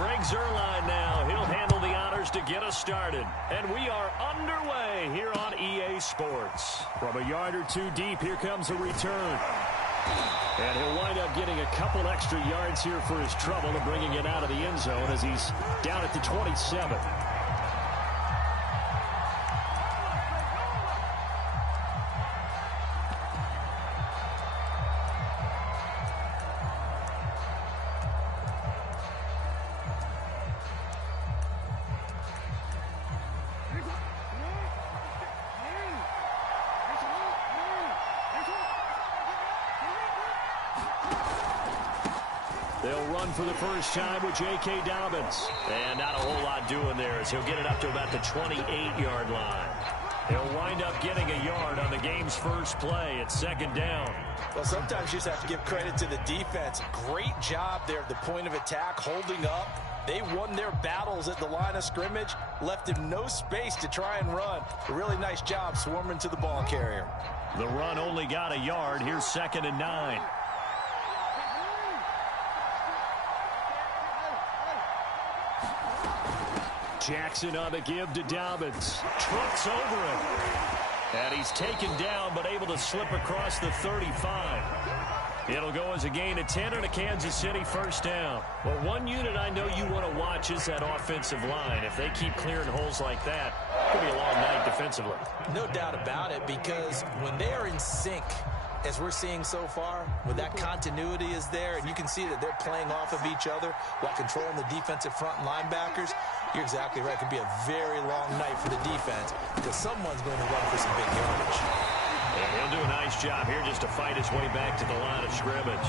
Greg Zuerlein now. He'll handle the honors to get us started. And we are underway here on EA Sports. From a yard or two deep, here comes a return. And he'll wind up getting a couple extra yards here for his trouble and bringing it out of the end zone as he's down at the 27. They'll run for the first time with J.K. Dobbins. And not a whole lot doing there as he'll get it up to about the 28-yard line. He'll wind up getting a yard on the game's first play at second down. Well, sometimes you just have to give credit to the defense. Great job there at the point of attack, holding up. They won their battles at the line of scrimmage, left him no space to try and run. A really nice job swarming to the ball carrier. The run only got a yard. Here's 2nd and 9. Jackson on the give to Dobbins. Trucks over him. And he's taken down, but able to slip across the 35. It'll go as a gain of 10 and a Kansas City first down. Well, one unit I know you want to watch is that offensive line. If they keep clearing holes like that, it could be a long night defensively. No doubt about it, because when they are in sync, as we're seeing so far, when that continuity is there, and you can see that they're playing off of each other while controlling the defensive front linebackers, you're exactly right. It could be a very long night for the defense because someone's going to run for some big yardage. And he'll do a nice job here just to fight his way back to the line of scrimmage.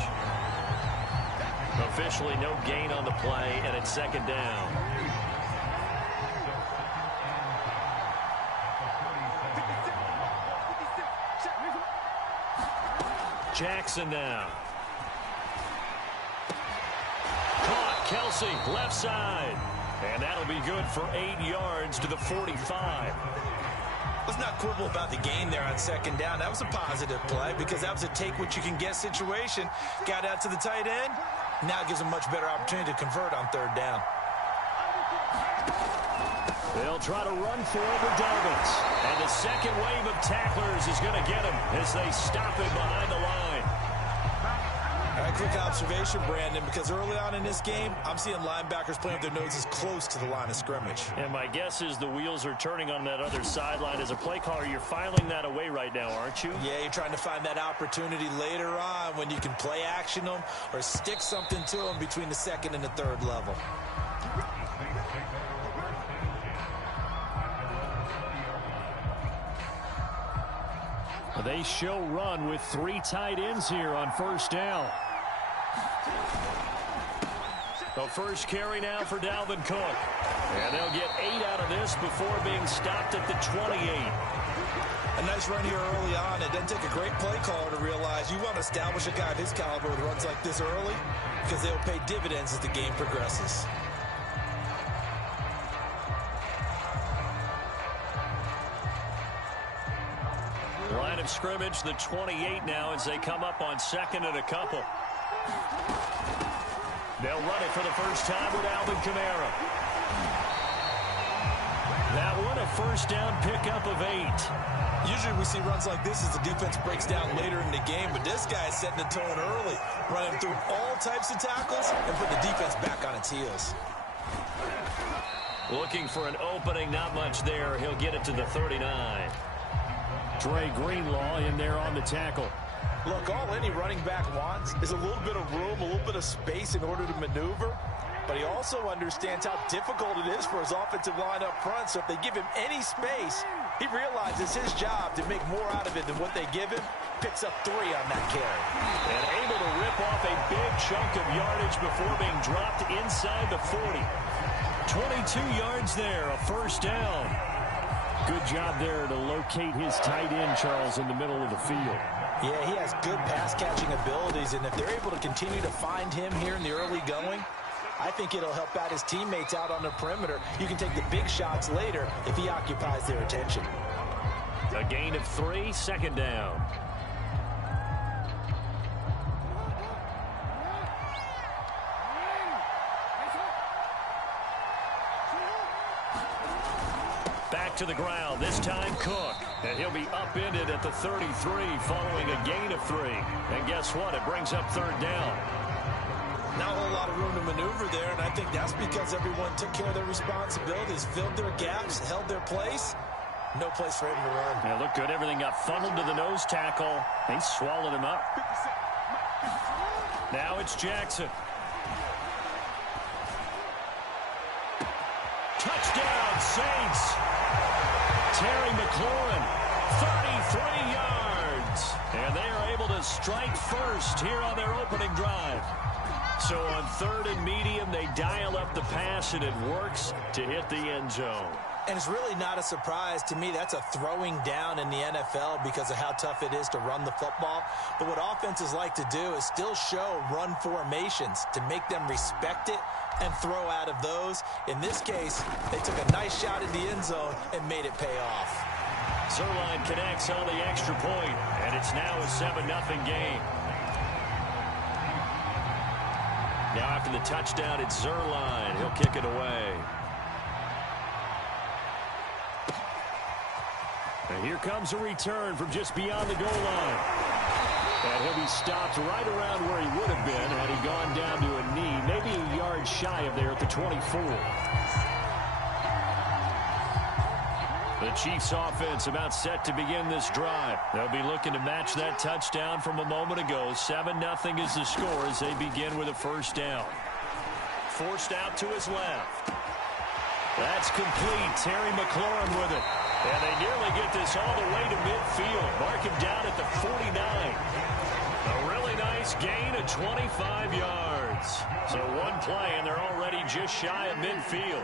Officially no gain on the play, and it's second down. Jackson now. Caught. Kelsey, left side. And that'll be good for 8 yards to the 45. Let's not quibble about the gain there on second down. That was a positive play because that was a take-what-you-can-get situation. Got out to the tight end. Now gives him much better opportunity to convert on third down. They'll try to run for it with Dobbins. And the second wave of tacklers is going to get him as they stop him behind the line. All right, quick observation, Brandon, because early on in this game, I'm seeing linebackers playing with their noses close to the line of scrimmage. And my guess is the wheels are turning on that other sideline. As a play caller, you're filing that away right now, aren't you? Yeah, you're trying to find that opportunity later on when you can play action them or stick something to them between the second and the third level. They show run with 3 tight ends here on first down. The first carry now for Dalvin Cook. And they'll get 8 out of this before being stopped at the 28. A nice run here early on. It doesn't take a great play caller to realize you want to establish a guy of his caliber with runs like this early because they'll pay dividends as the game progresses. Line of scrimmage, the 28 now as they come up on second and a couple. They'll run it for the first time with Alvin Kamara. That one a first down pickup of 8. Usually we see runs like this as the defense breaks down later in the game, but this guy is setting the tone early, running through all types of tackles and put the defense back on its heels. Looking for an opening, not much there. He'll get it to the 39. Dre Greenlaw in there on the tackle. Look, all any running back wants is a little bit of room, a little bit of space in order to maneuver. But he also understands how difficult it is for his offensive line up front. So if they give him any space, he realizes his job to make more out of it than what they give him. Picks up 3 on that carry. And able to rip off a big chunk of yardage before being dropped inside the 40. 22 yards there, a first down. Good job there to locate his tight end, Charles, in the middle of the field. Yeah, he has good pass-catching abilities, and if they're able to continue to find him here in the early going, I think it'll help out his teammates out on the perimeter. You can take the big shots later if he occupies their attention. A gain of 3, second down. to the ground. This time Cook. And he'll be upended at the 33 following a gain of 3. And guess what? It brings up third down. Not a whole lot of room to maneuver there, and I think that's because everyone took care of their responsibilities, filled their gaps, held their place. No place for him to run. Yeah, looked good. Everything got funneled to the nose tackle. He swallowed him up. Now it's Jackson. Touchdown, Saints. Terry McLaurin, 33 yards. And they are able to strike first here on their opening drive. So on third and medium, they dial up the pass, and it works to hit the end zone. And it's really not a surprise to me. That's a throwing down in the NFL because of how tough it is to run the football. But what offenses like to do is still show run formations to make them respect it and throw out of those. In this case, they took a nice shot in the end zone and made it pay off. Zerline connects on the extra point, and it's now a 7-0 game. Now after the touchdown, it's Zerline. He'll kick it away. And here comes a return from just beyond the goal line. And he'll be stopped right around where he would have been had he gone down to a knee, maybe a yard shy of there at the 24. The Chiefs offense about set to begin this drive. They'll be looking to match that touchdown from a moment ago. 7-0 is the score as they begin with a first down. Forced out to his left. That's complete. Terry McLaurin with it. And they nearly get this all the way to midfield. Mark him down at the 49. A really nice gain of 25 yards. So one play, and they're already just shy of midfield.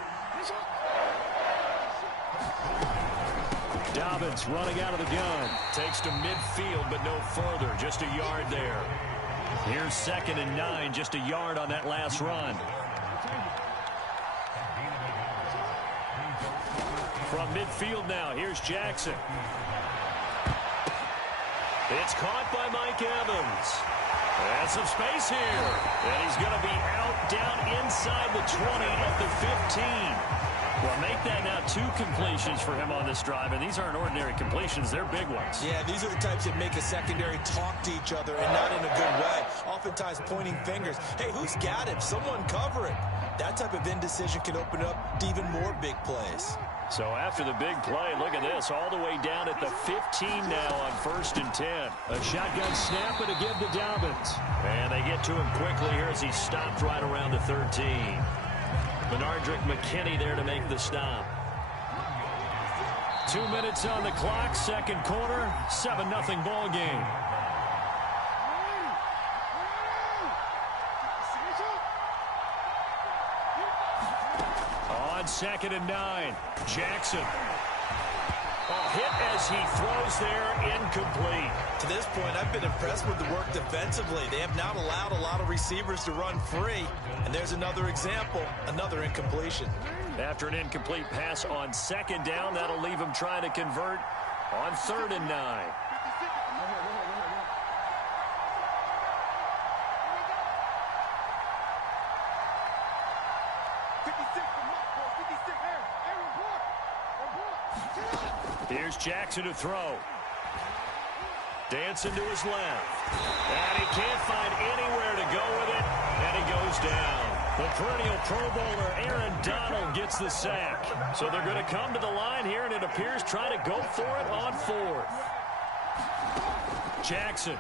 Dobbins running out of the gun. Takes to midfield, but no further. Just a yard there. Here's 2nd and 9. Just a yard on that last run. From midfield now, here's Jackson. It's caught by Mike Evans. And some space here. And he's going to be out down inside the 20 at the 15. Well, make that now 2 completions for him on this drive, and these aren't ordinary completions. They're big ones. Yeah, these are the types that make a secondary talk to each other, and not in a good way. Oftentimes pointing fingers. Hey, who's got him? Someone cover it. That type of indecision can open up to even more big plays. So after the big play, look at this, all the way down at the 15 now on 1st and 10. A shotgun snap and a give to Dobbins. And they get to him quickly here as he's stopped right around the 13. Benardrick McKinney there to make the stop. 2 minutes on the clock, second quarter, 7-0 ball game. On 2nd and 9, Jackson. Hit as he throws there, incomplete. To this point, I've been impressed with the work defensively. They have not allowed a lot of receivers to run free. And there's another example, another incompletion. After an incomplete pass on 2nd down, that'll leave him trying to convert on 3rd and 9. Here's Jackson to throw. Dancing to his left. And he can't find anywhere to go with it. And he goes down. The perennial Pro Bowler Aaron Donald gets the sack. So they're going to come to the line here, and it appears try to go for it on 4th. Jackson.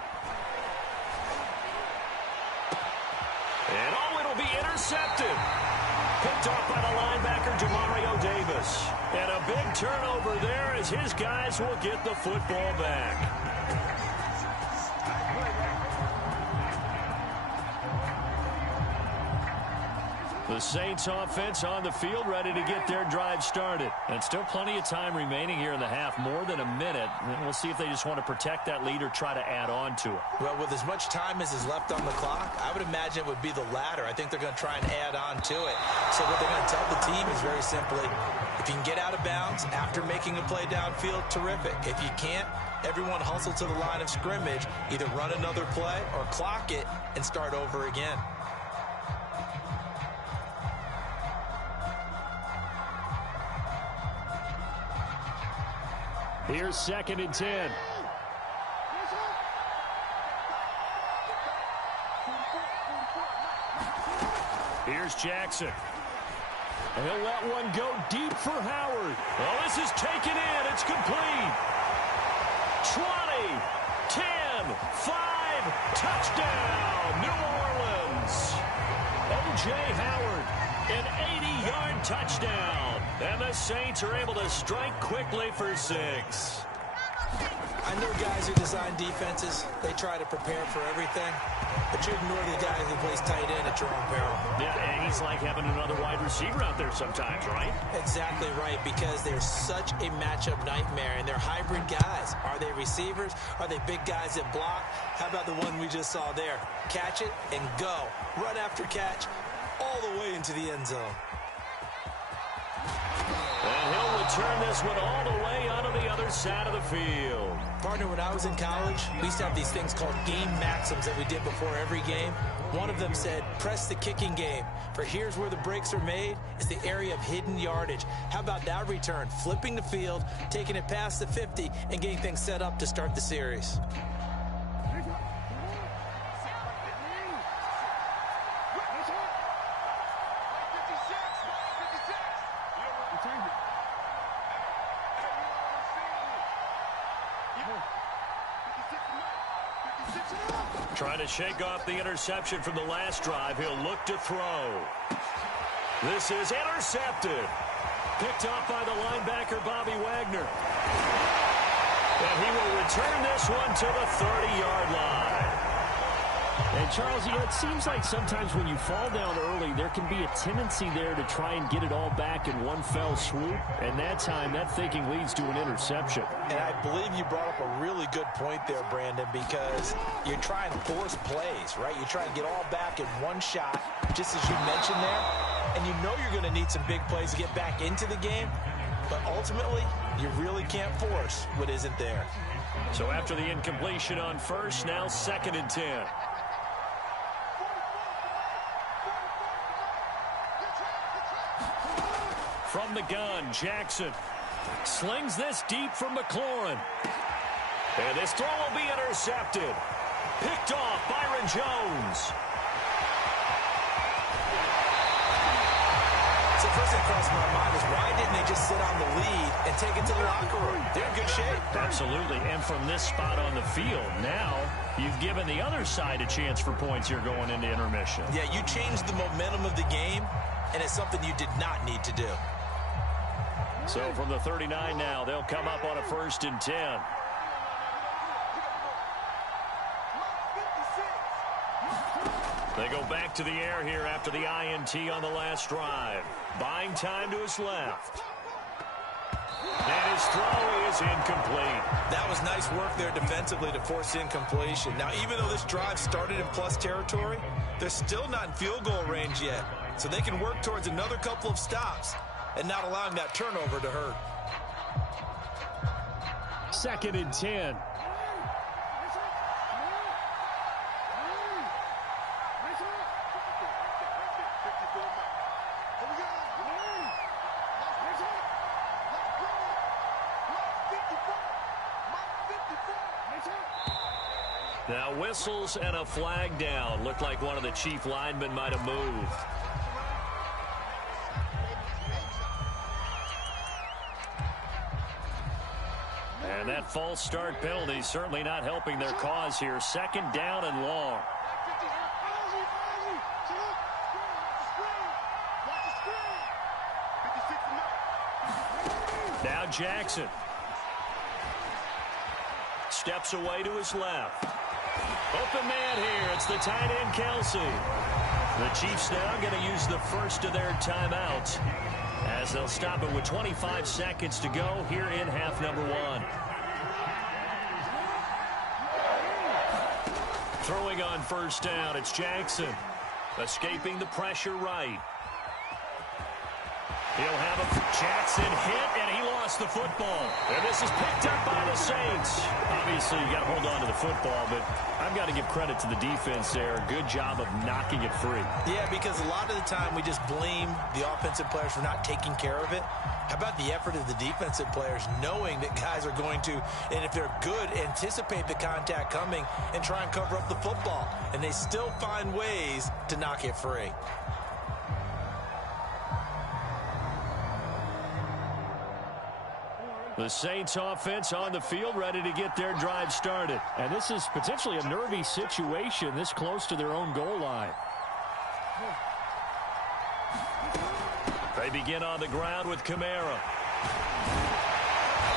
And it'll be intercepted. Picked off by the linebacker, Demario Davis. And a big turnover there as his guys will get the football back. The Saints offense on the field ready to get their drive started. And still plenty of time remaining here in the half, more than a minute. And we'll see if they just want to protect that lead or try to add on to it. Well, with as much time as is left on the clock, I would imagine it would be the latter. I think they're going to try and add on to it. So what they're going to tell the team is very simply, if you can get out of bounds after making a play downfield, terrific. If you can't, everyone hustle to the line of scrimmage, either run another play or clock it and start over again. Here's 2nd and 10. Here's Jackson. And he'll let one go deep for Howard. Well, this is taken in. It's complete. 20, 10, 5, touchdown, New Orleans. O.J. Howard, an 80-yard touchdown. And the Saints are able to strike quickly for 6. I know guys who design defenses, they try to prepare for everything, but you ignore the guy who plays tight end at your own peril. Yeah, and he's like having another wide receiver out there sometimes, right? Exactly right, because they're such a matchup nightmare, and they're hybrid guys. Are they receivers? Are they big guys that block? How about the one we just saw there? Catch it and go. Run after catch all the way into the end zone. And he'll return this one all the way onto the other side of the field. Partner, when I was in college, we used to have these things called game maxims that we did before every game. One of them said, press the kicking game. For here's where the breaks are made. It's the area of hidden yardage. How about that return? Flipping the field, taking it past the 50, and getting things set up to start the series. Trying to shake off the interception from the last drive. He'll look to throw. This is intercepted. Picked off by the linebacker, Bobby Wagner. And he will return this one to the 30-yard line. And, Charles, you know, it seems like sometimes when you fall down early, there can be a tendency there to try and get it all back in one fell swoop. And that time, that thinking leads to an interception. And I believe you brought up a really good point there, Brandon, because you're trying to force plays, right? You're trying to get all back in one shot, just as you mentioned there. And you know you're going to need some big plays to get back into the game. But ultimately, you really can't force what isn't there. So after the incompletion on first, now 2nd and 10. From the gun, Jackson slings this deep from McLaurin. And this throw will be intercepted. Picked off Byron Jones. So first thing crossed my mind is why didn't they just sit on the lead and take it to the locker room? They're in good shape. Absolutely. And from this spot on the field, now you've given the other side a chance for points here going into intermission. Yeah, you changed the momentum of the game, and it's something you did not need to do. So from the 39 now, they'll come up on a 1st and 10. They go back to the air here after the INT on the last drive. Buying time to his left. And his throw is incomplete. That was nice work there defensively to force incompletion. Now, even though this drive started in plus territory, they're still not in field goal range yet. So they can work towards another couple of stops and not allowing that turnover to hurt. 2nd and 10. Now whistles and a flag down. Looked like one of the chief linemen might have moved. And that false start penalty certainly not helping their cause here. 2nd down and long. Now Jackson. Steps away to his left. Open man here. It's the tight end, Kelsey. The Chiefs now going to use the first of their timeouts as they'll stop it with 25 seconds to go here in half number 1. Throwing on 1st down, it's Jackson. Escaping the pressure right. He'll have a Jackson hit, and he lost the football. And this is picked up by the Saints. Obviously, you got to hold on to the football, but I've got to give credit to the defense there. Good job of knocking it free. Yeah, because a lot of the time we just blame the offensive players for not taking care of it. How about the effort of the defensive players knowing that guys are going to, and if they're good, anticipate the contact coming and try and cover up the football. And they still find ways to knock it free. The Saints offense on the field, ready to get their drive started. And this is potentially a nervy situation this close to their own goal line. They begin on the ground with Kamara.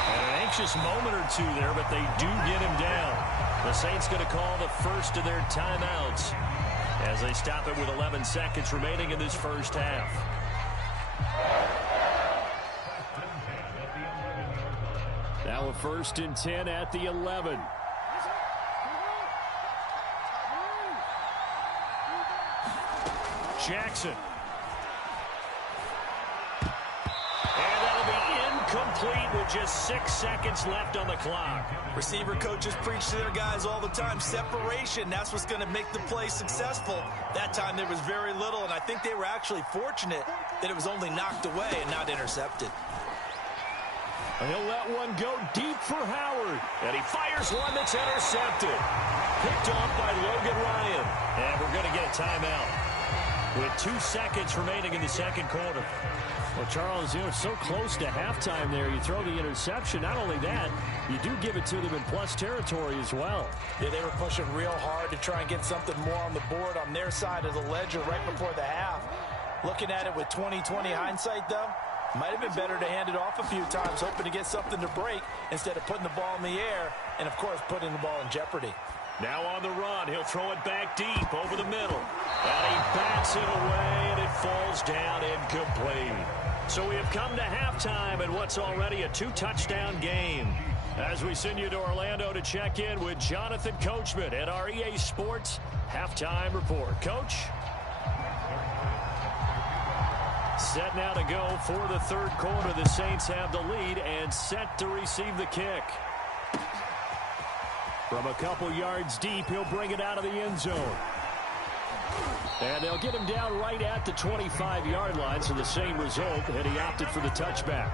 And an anxious moment or two there, but they do get him down. The Saints going to call the first of their timeouts as they stop it with 11 seconds remaining in this first half. Now a 1st and 10 at the 11. Jackson. And that'll be incomplete with just 6 seconds left on the clock. Receiver coaches preach to their guys all the time. Separation, that's what's going to make the play successful. That time there was very little, and I think they were actually fortunate that it was only knocked away and not intercepted. He'll let one go deep for Howard. And he fires one that's intercepted. Picked off by Logan Ryan. And we're going to get a timeout with 2 seconds remaining in the second quarter. Well, Charles, you know, so close to halftime there. You throw the interception. Not only that, you do give it to them in plus territory as well. Yeah, they were pushing real hard to try and get something more on the board on their side of the ledger right before the half. Looking at it with 20/20 hindsight, though, might have been better to hand it off a few times, hoping to get something to break instead of putting the ball in the air and, of course, putting the ball in jeopardy. Now on the run, he'll throw it back deep over the middle. And he bats it away, and it falls down incomplete. So we have come to halftime in what's already a 2-touchdown game. As we send you to Orlando to check in with Jonathan Coachman at our EA Sports Halftime Report. Coach? Set now to go for the third quarter. The Saints have the lead and set to receive the kick. From a couple yards deep, he'll bring it out of the end zone. And they'll get him down right at the 25-yard line, so the same result, and he opted for the touchback.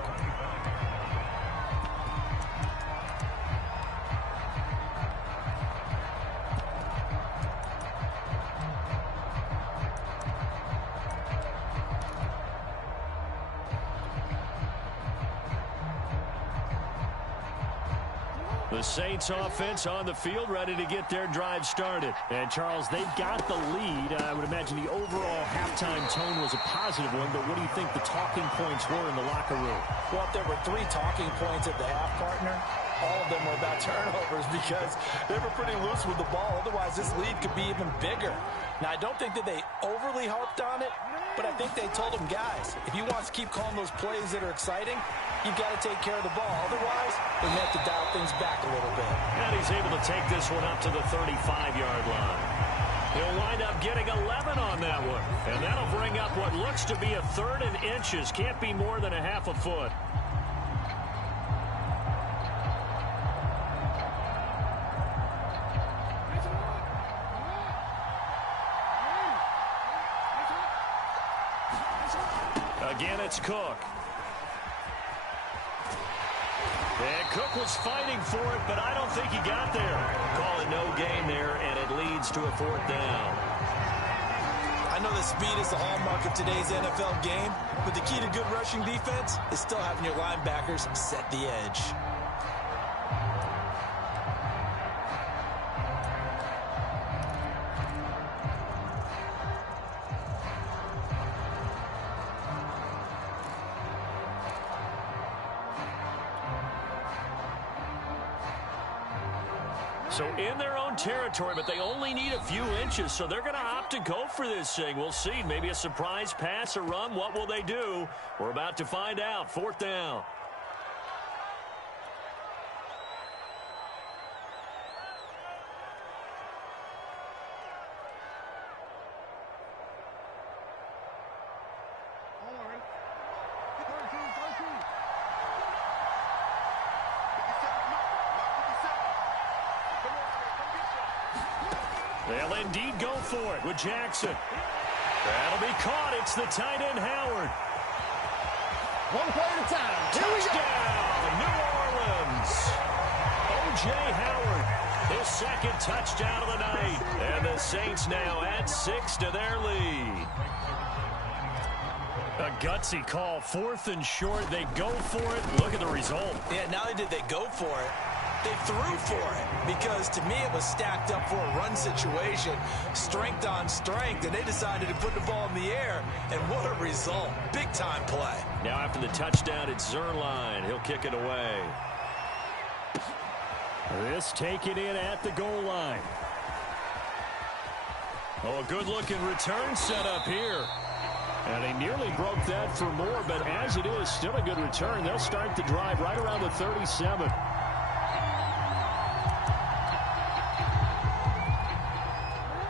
The Saints offense on the field, ready to get their drive started. And, Charles, they've got the lead. I would imagine the overall halftime tone was a positive one, but what do you think the talking points were in the locker room? Well, if there were 3 talking points at the half, partner, all of them were about turnovers because they were pretty loose with the ball. Otherwise, this lead could be even bigger. Now, I don't think that they overly harped on it, but I think they told them, guys, if you want to keep calling those plays that are exciting, you've got to take care of the ball. Otherwise, we may have to dial things back a little bit. And he's able to take this one up to the 35-yard line. He'll wind up getting 11 on that one. And that'll bring up what looks to be a 3rd and inches. Can't be more than a half a foot. Again, it's Cook. And Cook was fighting for it, but I don't think he got there. Call it no gain there, and it leads to a 4th down. I know that speed is the hallmark of today's NFL game, but the key to good rushing defense is still having your linebackers set the edge. So in their own territory, but they only need a few inches, so they're going to opt to go for this thing. We'll see. Maybe a surprise pass or run. What will they do? We're about to find out. 4th down. They'll indeed go for it with Jackson. That'll be caught. It's the tight end, Howard. One play at a time. Touchdown, New Orleans. O.J. Howard, his second touchdown of the night. And the Saints now add 6 to their lead. A gutsy call, 4th and short. They go for it. Look at the result. Yeah, not only did they go for it, they threw for it, because to me it was stacked up for a run situation, strength on strength, and they decided to put the ball in the air, and what a result. Big time play. Now after the touchdown, it's Zerline. He'll kick it away. This taken in at the goal line. Oh, a good-looking return set up here. And he nearly broke that for more, but as it is, still a good return. They'll start the drive right around the 37.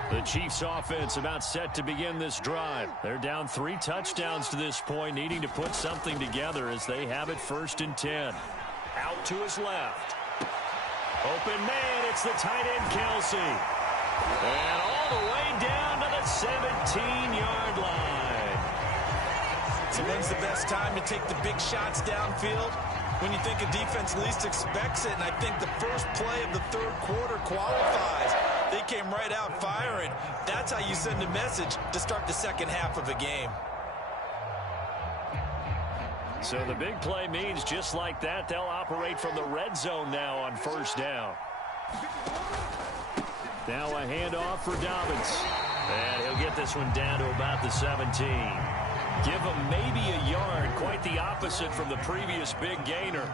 The Chiefs offense about set to begin this drive. They're down 3 touchdowns to this point, needing to put something together as they have it 1st and 10. Out to his left. Open man, it's the tight end, Kelsey. And all the way down to the 17-yard line. So when's the best time to take the big shots downfield? When you think a defense least expects it, and I think the first play of the 3rd quarter qualifies. They came right out firing. That's how you send a message to start the second half of a game. So the big play means just like that, they'll operate from the red zone now on 1st down. Now a handoff for Dobbins. And he'll get this one down to about the 17. Give him maybe a yard, quite the opposite from the previous big gainer.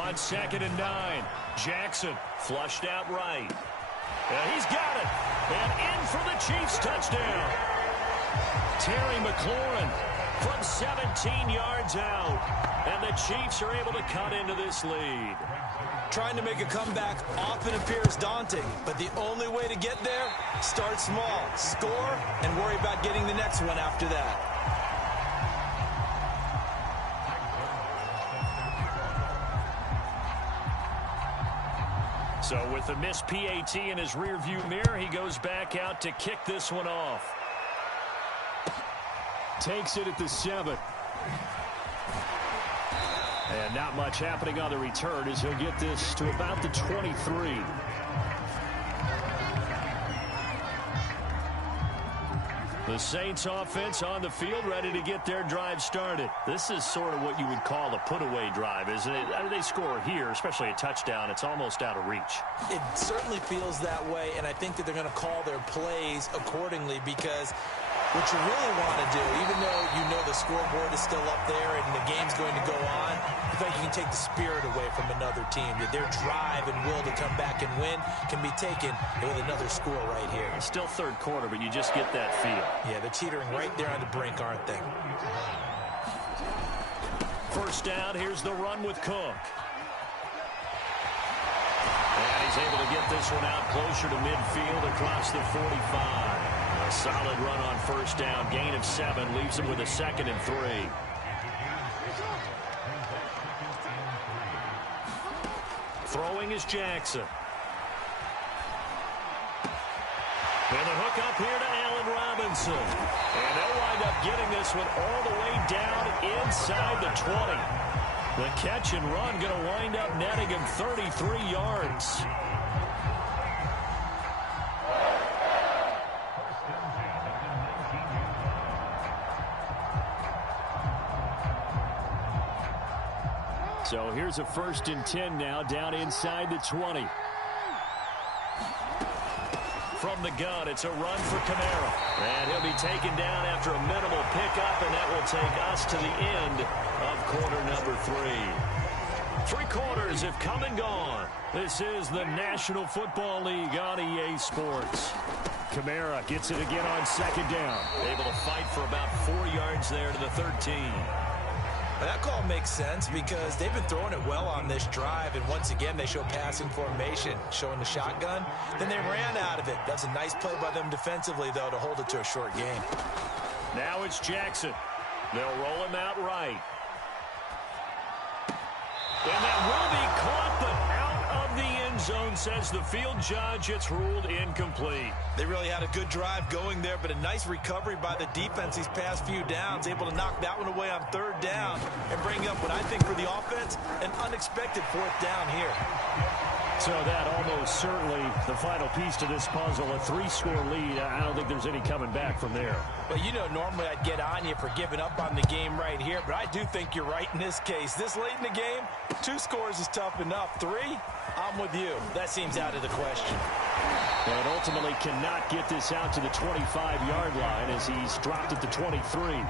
On 2nd and 9, Jackson flushed out right. And he's got it. And in for the Chiefs touchdown. Terry McLaurin from 17 yards out. And the Chiefs are able to cut into this lead. Trying to make a comeback often appears daunting, but the only way to get there, start small, score, and worry about getting the next one after that. So with the missed PAT in his rearview mirror, he goes back out to kick this one off. Takes it at the 7. And not much happening on the return as he'll get this to about the 23. The Saints offense on the field ready to get their drive started. This is sort of what you would call a put-away drive, isn't it? I mean, they score here, especially a touchdown. It's almost out of reach. It certainly feels that way, and I think that they're going to call their plays accordingly, because what you really want to do, even though you know the scoreboard is still up there and the game's going to go on, I think you can take the spirit away from another team. That their drive and will to come back and win can be taken with another score right here. It's still 3rd quarter, but you just get that feel. Yeah, they're teetering right there on the brink, aren't they? 1st down, here's the run with Cook. And he's able to get this one out closer to midfield across the 45. A solid run on 1st down, gain of 7, leaves him with a 2nd and 3. Throwing is Jackson. And the hook up here to Allen Robinson. And they'll wind up getting this one all the way down inside the 20. The catch and run going to wind up netting him 33 yards. So here's a 1st and 10 now, down inside the 20. From the gun, it's a run for Kamara. And he'll be taken down after a minimal pickup, and that will take us to the end of quarter number 3. 3 quarters have come and gone. This is the National Football League on EA Sports. Kamara gets it again on 2nd down. Able to fight for about 4 yards there to the 13. That call makes sense because they've been throwing it well on this drive, and once again they show passing formation, showing the shotgun. Then they ran out of it. That's a nice play by them defensively, though, to hold it to a short game. Now it's Jackson. They'll roll him out right. And that will be caught, but out of the end zone, says the field judge. It's ruled incomplete. They really had a good drive going there, but a nice recovery by the defense these past few downs, able to knock that one away on third down and bring up what I think for the offense, an unexpected fourth down here. So that almost certainly the final piece to this puzzle, a 3-score lead. I don't think there's any coming back from there. Well, you know, normally I'd get on you for giving up on the game right here, but I do think you're right in this case. This late in the game, 2 scores is tough enough. 3, I'm with you. That seems out of the question. And ultimately cannot get this out to the 25-yard line as he's dropped it to 23.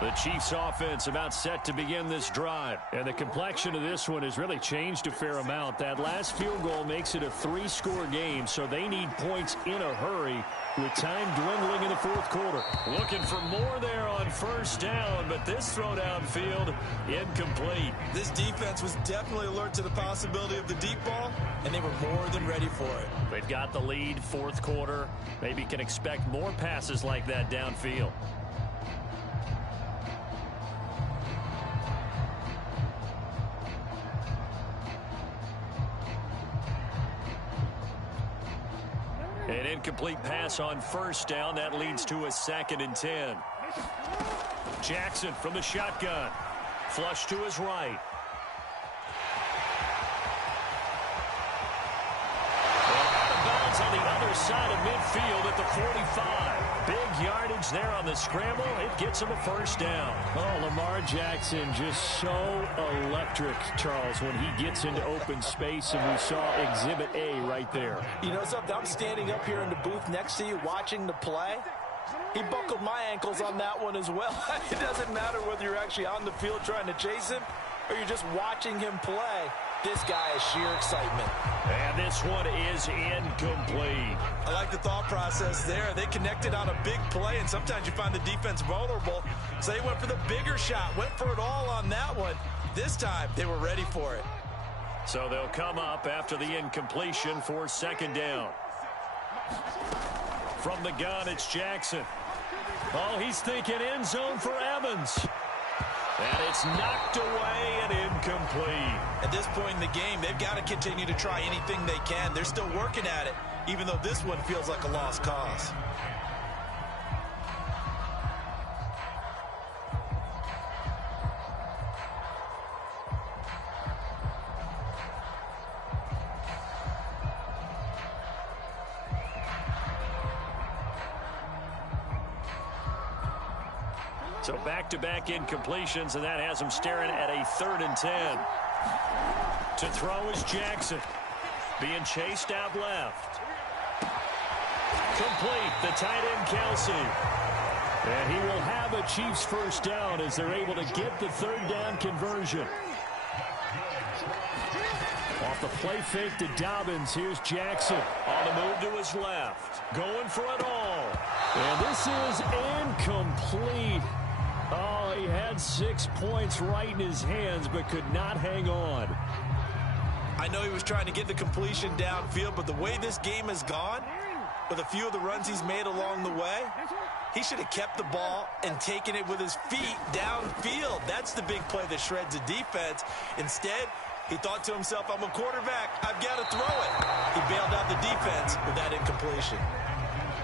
The Chiefs offense about set to begin this drive. And the complexion of this one has really changed a fair amount. That last field goal makes it a 3-score game, so they need points in a hurry with time dwindling in the fourth quarter. Looking for more there on first down, but this throw downfield incomplete. This defense was definitely alert to the possibility of the deep ball, and they were more than ready for it. They've got the lead, fourth quarter. Maybe can expect more passes like that downfield. An incomplete pass on first down. That leads to a 2nd and 10. Jackson from the shotgun. Flush to his right. Out of bounds on the other side of midfield at the 45. Big yardage there on the scramble. It gets him a first down. Oh, Lamar Jackson just so electric, Charles, when he gets into open space, and we saw Exhibit A right there. You know something? I'm standing up here in the booth next to you watching the play. He buckled my ankles on that one as well. It doesn't matter whether you're actually on the field trying to chase him or you're just watching him play. This guy is sheer excitement. And this one is incomplete. I like the thought process there. They connected on a big play, and sometimes you find the defense vulnerable. So they went for the bigger shot, went for it all on that one. This time, they were ready for it. So they'll come up after the incompletion for 2nd down. From the gun, it's Jackson. Oh, he's thinking end zone for Evans. And it's knocked away and incomplete. At this point in the game, they've got to continue to try anything they can. They're still working at it, even though this one feels like a lost cause. So back-to-back incompletions, and that has him staring at a 3rd and 10. To throw is Jackson. Being chased out left. Complete, the tight end Kelsey. And he will have a Chiefs first down as they're able to get the 3rd down conversion. Off the play fake to Dobbins, here's Jackson. On the move to his left. Going for it all. And this is incomplete. Oh, he had 6 points right in his hands, but could not hang on. I know he was trying to get the completion downfield, but the way this game has gone, with a few of the runs he's made along the way, he should have kept the ball and taken it with his feet downfield. That's the big play that shreds a defense. Instead, he thought to himself, I'm a quarterback, I've got to throw it. He bailed out the defense with that incompletion.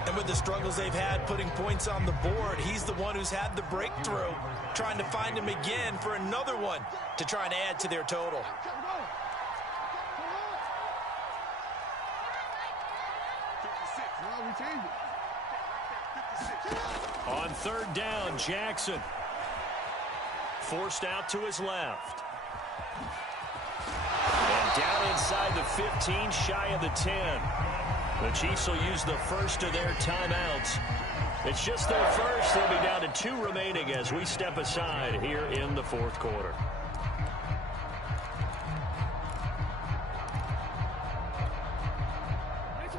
And with the struggles they've had putting points on the board, he's the one who's had the breakthrough, trying to find him again for another one to try and add to their total. On 3rd down, Jackson. Forced out to his left. And down inside the 15, shy of the 10. The Chiefs will use the first of their timeouts. It's just their first. They'll be down to 2 remaining as we step aside here in the fourth quarter.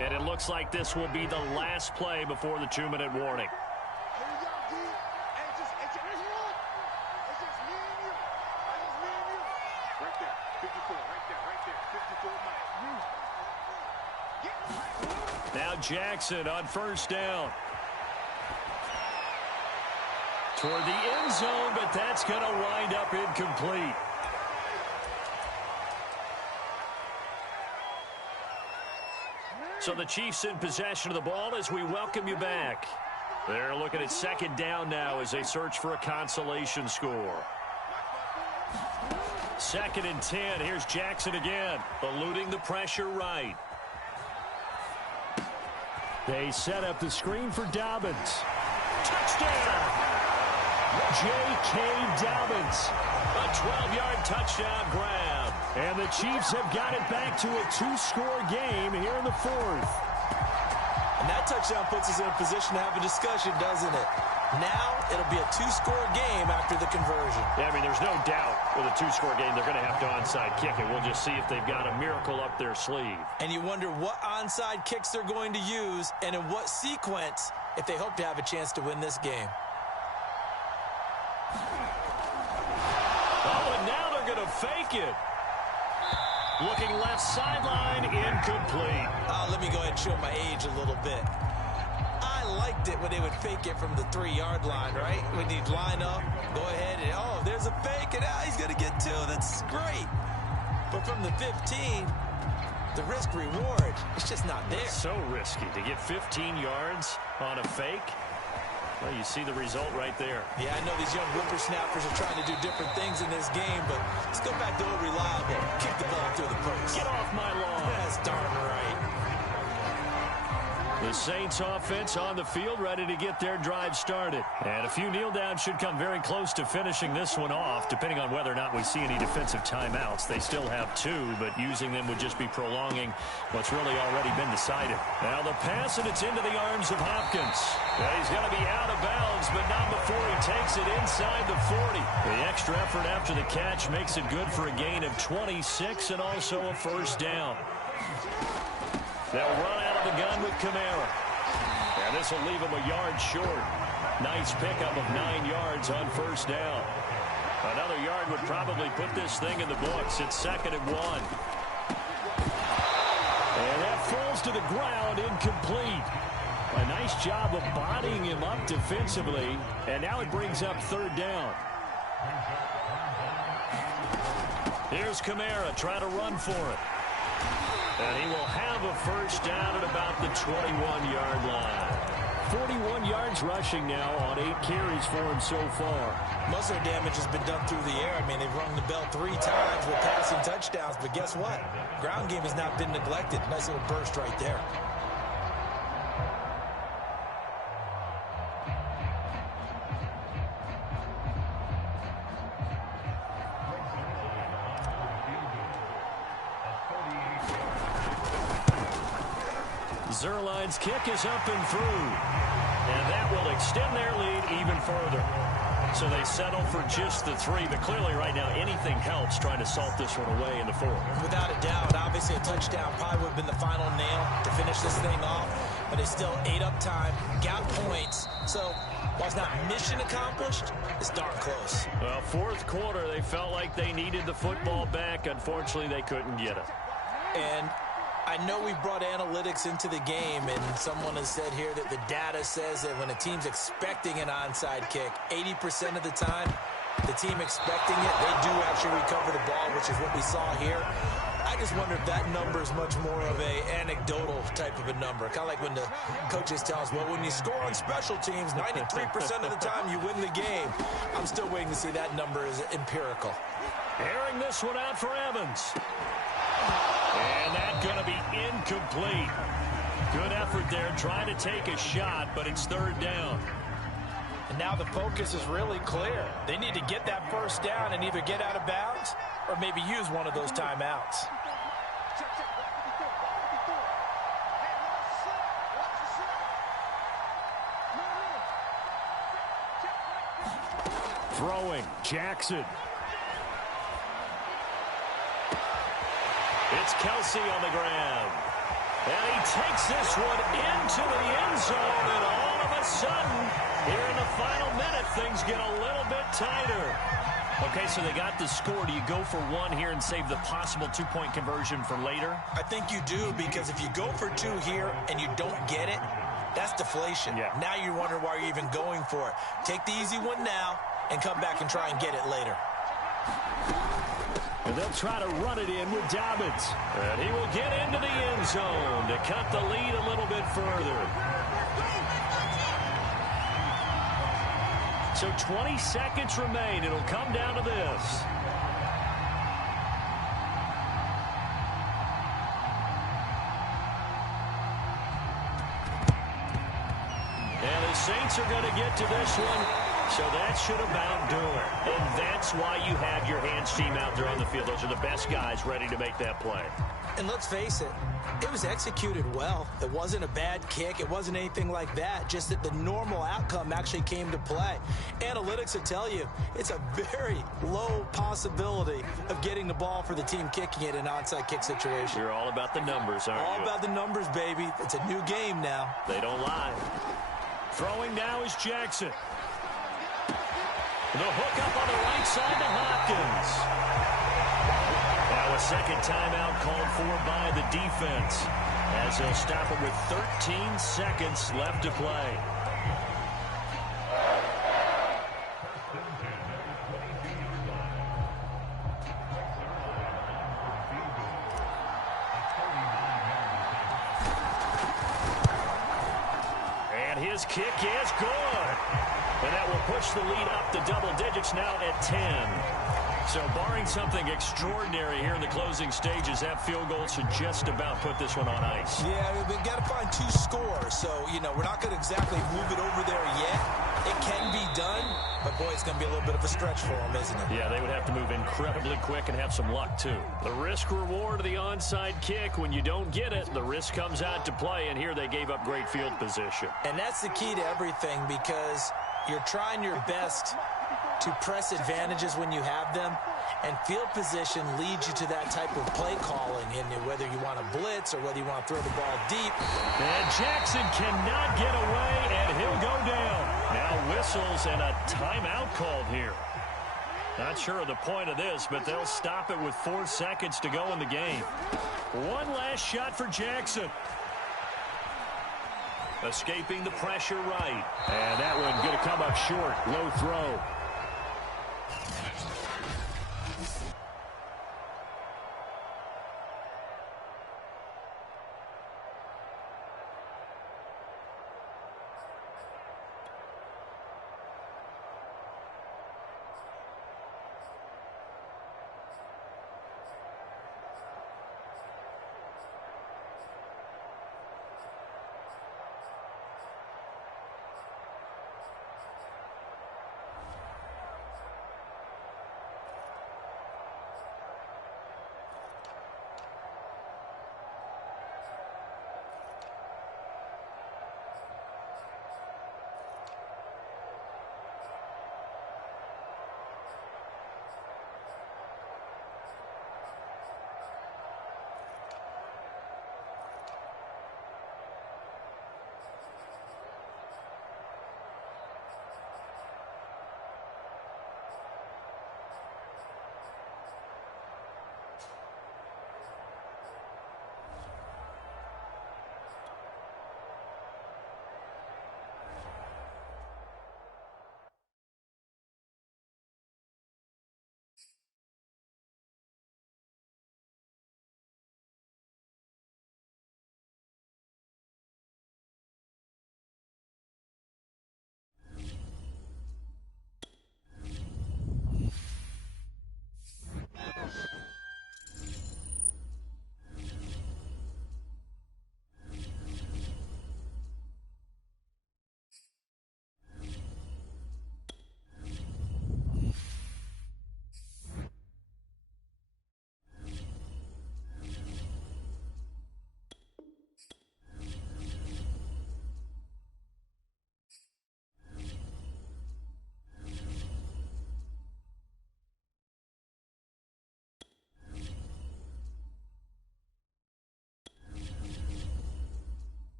And it looks like this will be the last play before the 2-minute warning. Now Jackson on first down. Toward the end zone, but that's going to wind up incomplete. So the Chiefs in possession of the ball as we welcome you back. They're looking at second down now as they search for a consolation score. 2nd and 10. Here's Jackson again, eluding the pressure right. They set up the screen for Dobbins. Touchdown! J.K. Dobbins. A 12-yard touchdown grab. And the Chiefs have got it back to a 2-score game here in the 4th. And that touchdown puts us in a position to have a discussion, doesn't it? Now it'll be a 2-score game after the conversion. Yeah, I mean, there's no doubt with a 2-score game they're going to have to onside kick it. We'll just see if they've got a miracle up their sleeve. And you wonder what onside kicks they're going to use and in what sequence if they hope to have a chance to win this game. Oh, and now they're going to fake it. Looking left sideline, incomplete. Let me go ahead and show my age a little bit. I liked it when they would fake it from the 3-yard line, right? When you'd line up, go ahead and, oh, there's a fake, and he's going to get 2. That's great. But from the 15, the risk-reward, it's just not there. It's so risky to get 15 yards on a fake. Well, you see the result right there. Yeah, I know these young whippersnappers are trying to do different things in this game, but let's go back to old reliable. Kick the ball through the post. Get off my lawn. That's darn right. The Saints offense on the field, ready to get their drive started. And a few kneel downs should come very close to finishing this one off, depending on whether or not we see any defensive timeouts. They still have 2, but using them would just be prolonging what's really already been decided. Now the pass, and it's into the arms of Hopkins. Yeah, he's going to be out of bounds, but not before he takes it inside the 40. The extra effort after the catch makes it good for a gain of 26 and also a first down. They'll run out of the gun with Kamara. And this will leave him a yard short. Nice pickup of 9 yards on first down. Another yard would probably put this thing in the books. It's 2nd and 1. And that falls to the ground, incomplete. A nice job of bodying him up defensively. And now it brings up 3rd down. Here's Kamara trying to run for it. And he will have a first down at about the 21-yard line. 41 yards rushing now on 8 carries for him so far. Most of their damage has been done through the air. I mean, they've rung the bell 3 times with passing touchdowns, but guess what? Ground game has not been neglected. Nice little burst right there. Zerline's kick is up and through. And that will extend their lead even further. So they settle for just the 3. But clearly right now anything helps trying to salt this one away in the 4th. Without a doubt, obviously a touchdown probably would have been the final nail to finish this thing off. But they still ate up time, got points. So while it's not mission accomplished, it's darn close. Well, 4th quarter, they felt like they needed the football back. Unfortunately, they couldn't get it. And I know we brought analytics into the game, and someone has said here that the data says that when a team's expecting an onside kick, 80% of the time, the team expecting it, they do actually recover the ball, which is what we saw here. I just wonder if that number is much more of a anecdotal type of a number. Kind of like when the coaches tell us, well, when you score on special teams, 93% of the time you win the game. I'm still waiting to see that number is empirical. Airing this one out for Evans. And that's going to be incomplete. Good effort there trying to take a shot, but it's 3rd down. And now the focus is really clear. They need to get that first down and either get out of bounds or maybe use one of those timeouts. Throwing, Jackson. It's Kelsey on the ground. And he takes this one into the end zone, and all of a sudden, here in the final minute, things get a little bit tighter. Okay, so they got the score. Do you go for 1 here and save the possible 2-point conversion for later? I think you do, because if you go for 2 here and you don't get it, that's deflation. Yeah. Now you wonder why you're even going for it. Take the easy one now and come back and try and get it later. And they'll try to run it in with Dobbins. And he will get into the end zone to cut the lead a little bit further. So 20 seconds remain. It'll come down to this. And the Saints are going to get to this one. So that should about do it. And that's why you have your hands team out there on the field. Those are the best guys ready to make that play. And let's face it, it was executed well. It wasn't a bad kick. It wasn't anything like that. Just that the normal outcome actually came to play. Analytics will tell you it's a very low possibility of getting the ball for the team kicking it in an onside kick situation. You're all about the numbers, aren't you? All about the numbers, baby. It's a new game now. They don't lie. Throwing now is Jackson. The hook up on the right side to Hopkins. Now a second timeout called for by the defense as they'll stop it with 13 seconds left to play. And his kick is good. And that will push the lead up to double digits now at 10. So barring something extraordinary here in the closing stages, that field goal should just about put this one on ice. Yeah, we've got to find 2 scores. So, we're not going to exactly move it over there yet. It can be done, but, boy, it's going to be a little bit of a stretch for them, isn't it? Yeah, they would have to move incredibly quick and have some luck, too. The risk-reward of the onside kick, when you don't get it, the risk comes out to play, and here they gave up great field position. And that's the key to everything because you're trying your best to press advantages when you have them, and field position leads you to that type of play calling, and whether you want to blitz or whether you want to throw the ball deep. And Jackson cannot get away, and he'll go down. Now whistles and a timeout called here. Not sure of the point of this, but they'll stop it with 4 seconds to go in the game. One last shot for Jackson. Escaping the pressure right. And that one going to come up short. Low throw.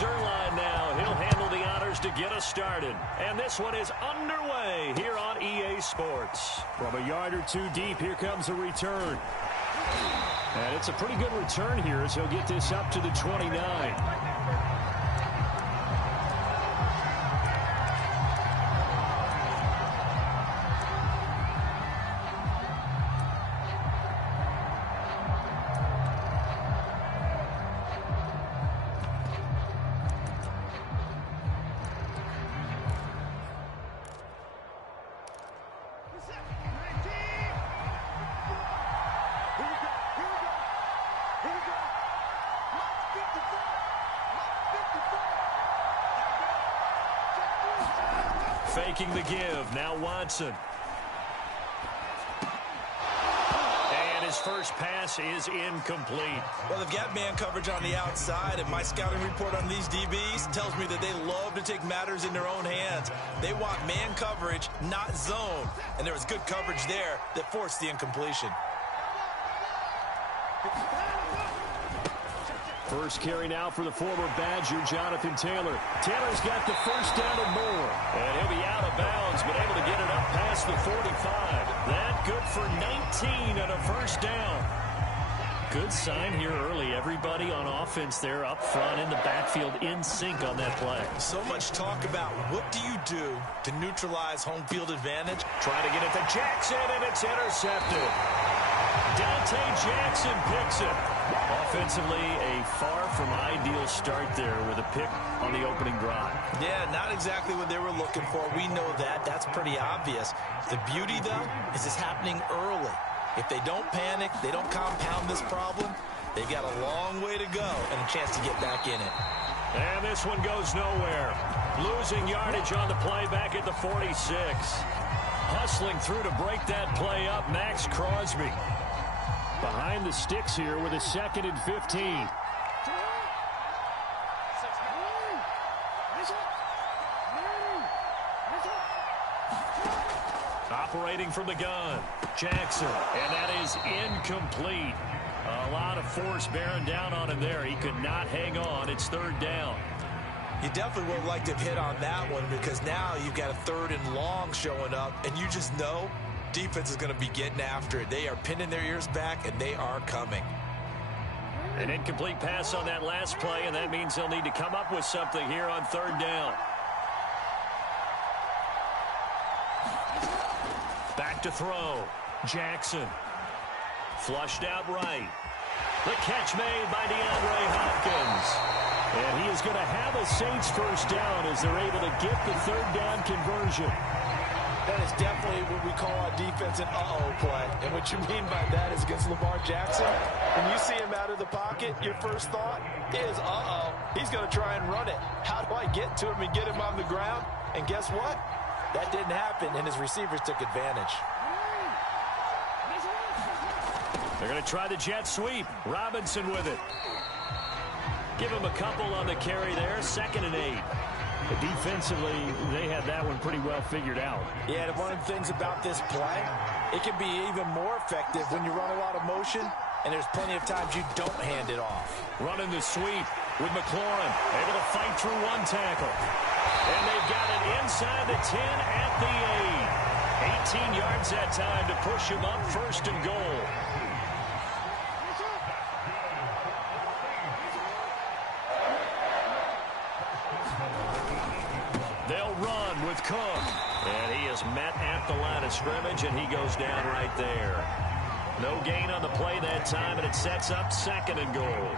Zerline now. He'll handle the honors to get us started. And this one is underway here on EA Sports. From a yard or two deep, here comes a return. And it's a pretty good return here as he'll get this up to the 29. Faking the give. Now Watson. And his first pass is incomplete. Well, they've got man coverage on the outside, and my scouting report on these DBs tells me that they love to take matters in their own hands. They want man coverage, not zone. And there was good coverage there that forced the incompletion. First carry now for the former Badger, Jonathan Taylor. Taylor's got the first down and more. And he'll be out of bounds, but able to get it up past the 45. That good for 19 and a first down. Good sign here early. Everybody on offense there up front in the backfield in sync on that play. So much talk about what do you do to neutralize home field advantage. Trying to get it to Jackson, and it's intercepted. Dante Jackson picks it. Offensively, a far from ideal start there with a pick on the opening drive. Yeah, not exactly what they were looking for. We know that. That's pretty obvious. The beauty, though, is it's happening early. If they don't panic, they don't compound this problem, they've got a long way to go and a chance to get back in it. And this one goes nowhere. Losing yardage on the play back at the 46. Hustling through to break that play up, Max Crosby. Behind the sticks here with a 2nd and 15. Operating from the gun, Jackson, and that is incomplete. A lot of force bearing down on him there. He could not hang on. It's 3rd down. You definitely would have liked to have hit on that one because now you've got a 3rd and long showing up, and you just know defense is going to be getting after it. They are pinning their ears back, and they are coming. An incomplete pass on that last play, and that means they'll need to come up with something here on 3rd down. Back to throw. Jackson. Flushed out right. The catch made by DeAndre Hopkins. And he is going to have a Saints first down as they're able to get the 3rd down conversion. That is definitely what we call on defense an uh-oh play. And what you mean by that is against Lamar Jackson, when you see him out of the pocket, your first thought is, uh-oh, he's going to try and run it. How do I get to him and get him on the ground? And guess what? That didn't happen, and his receivers took advantage. They're going to try the jet sweep. Robinson with it. Give him a couple on the carry there. 2nd and 8. But defensively, they had that one pretty well figured out. Yeah, and one of the things about this play, it can be even more effective when you run a lot of motion, and there's plenty of times you don't hand it off. Running the sweep with McLaurin. Able to fight through one tackle. And they've got it inside the 10 at the 8. 18 yards that time to push him up 1st and goal. They'll run with Cook. And he is met at the line of scrimmage, and he goes down right there. No gain on the play that time, and it sets up 2nd and goal.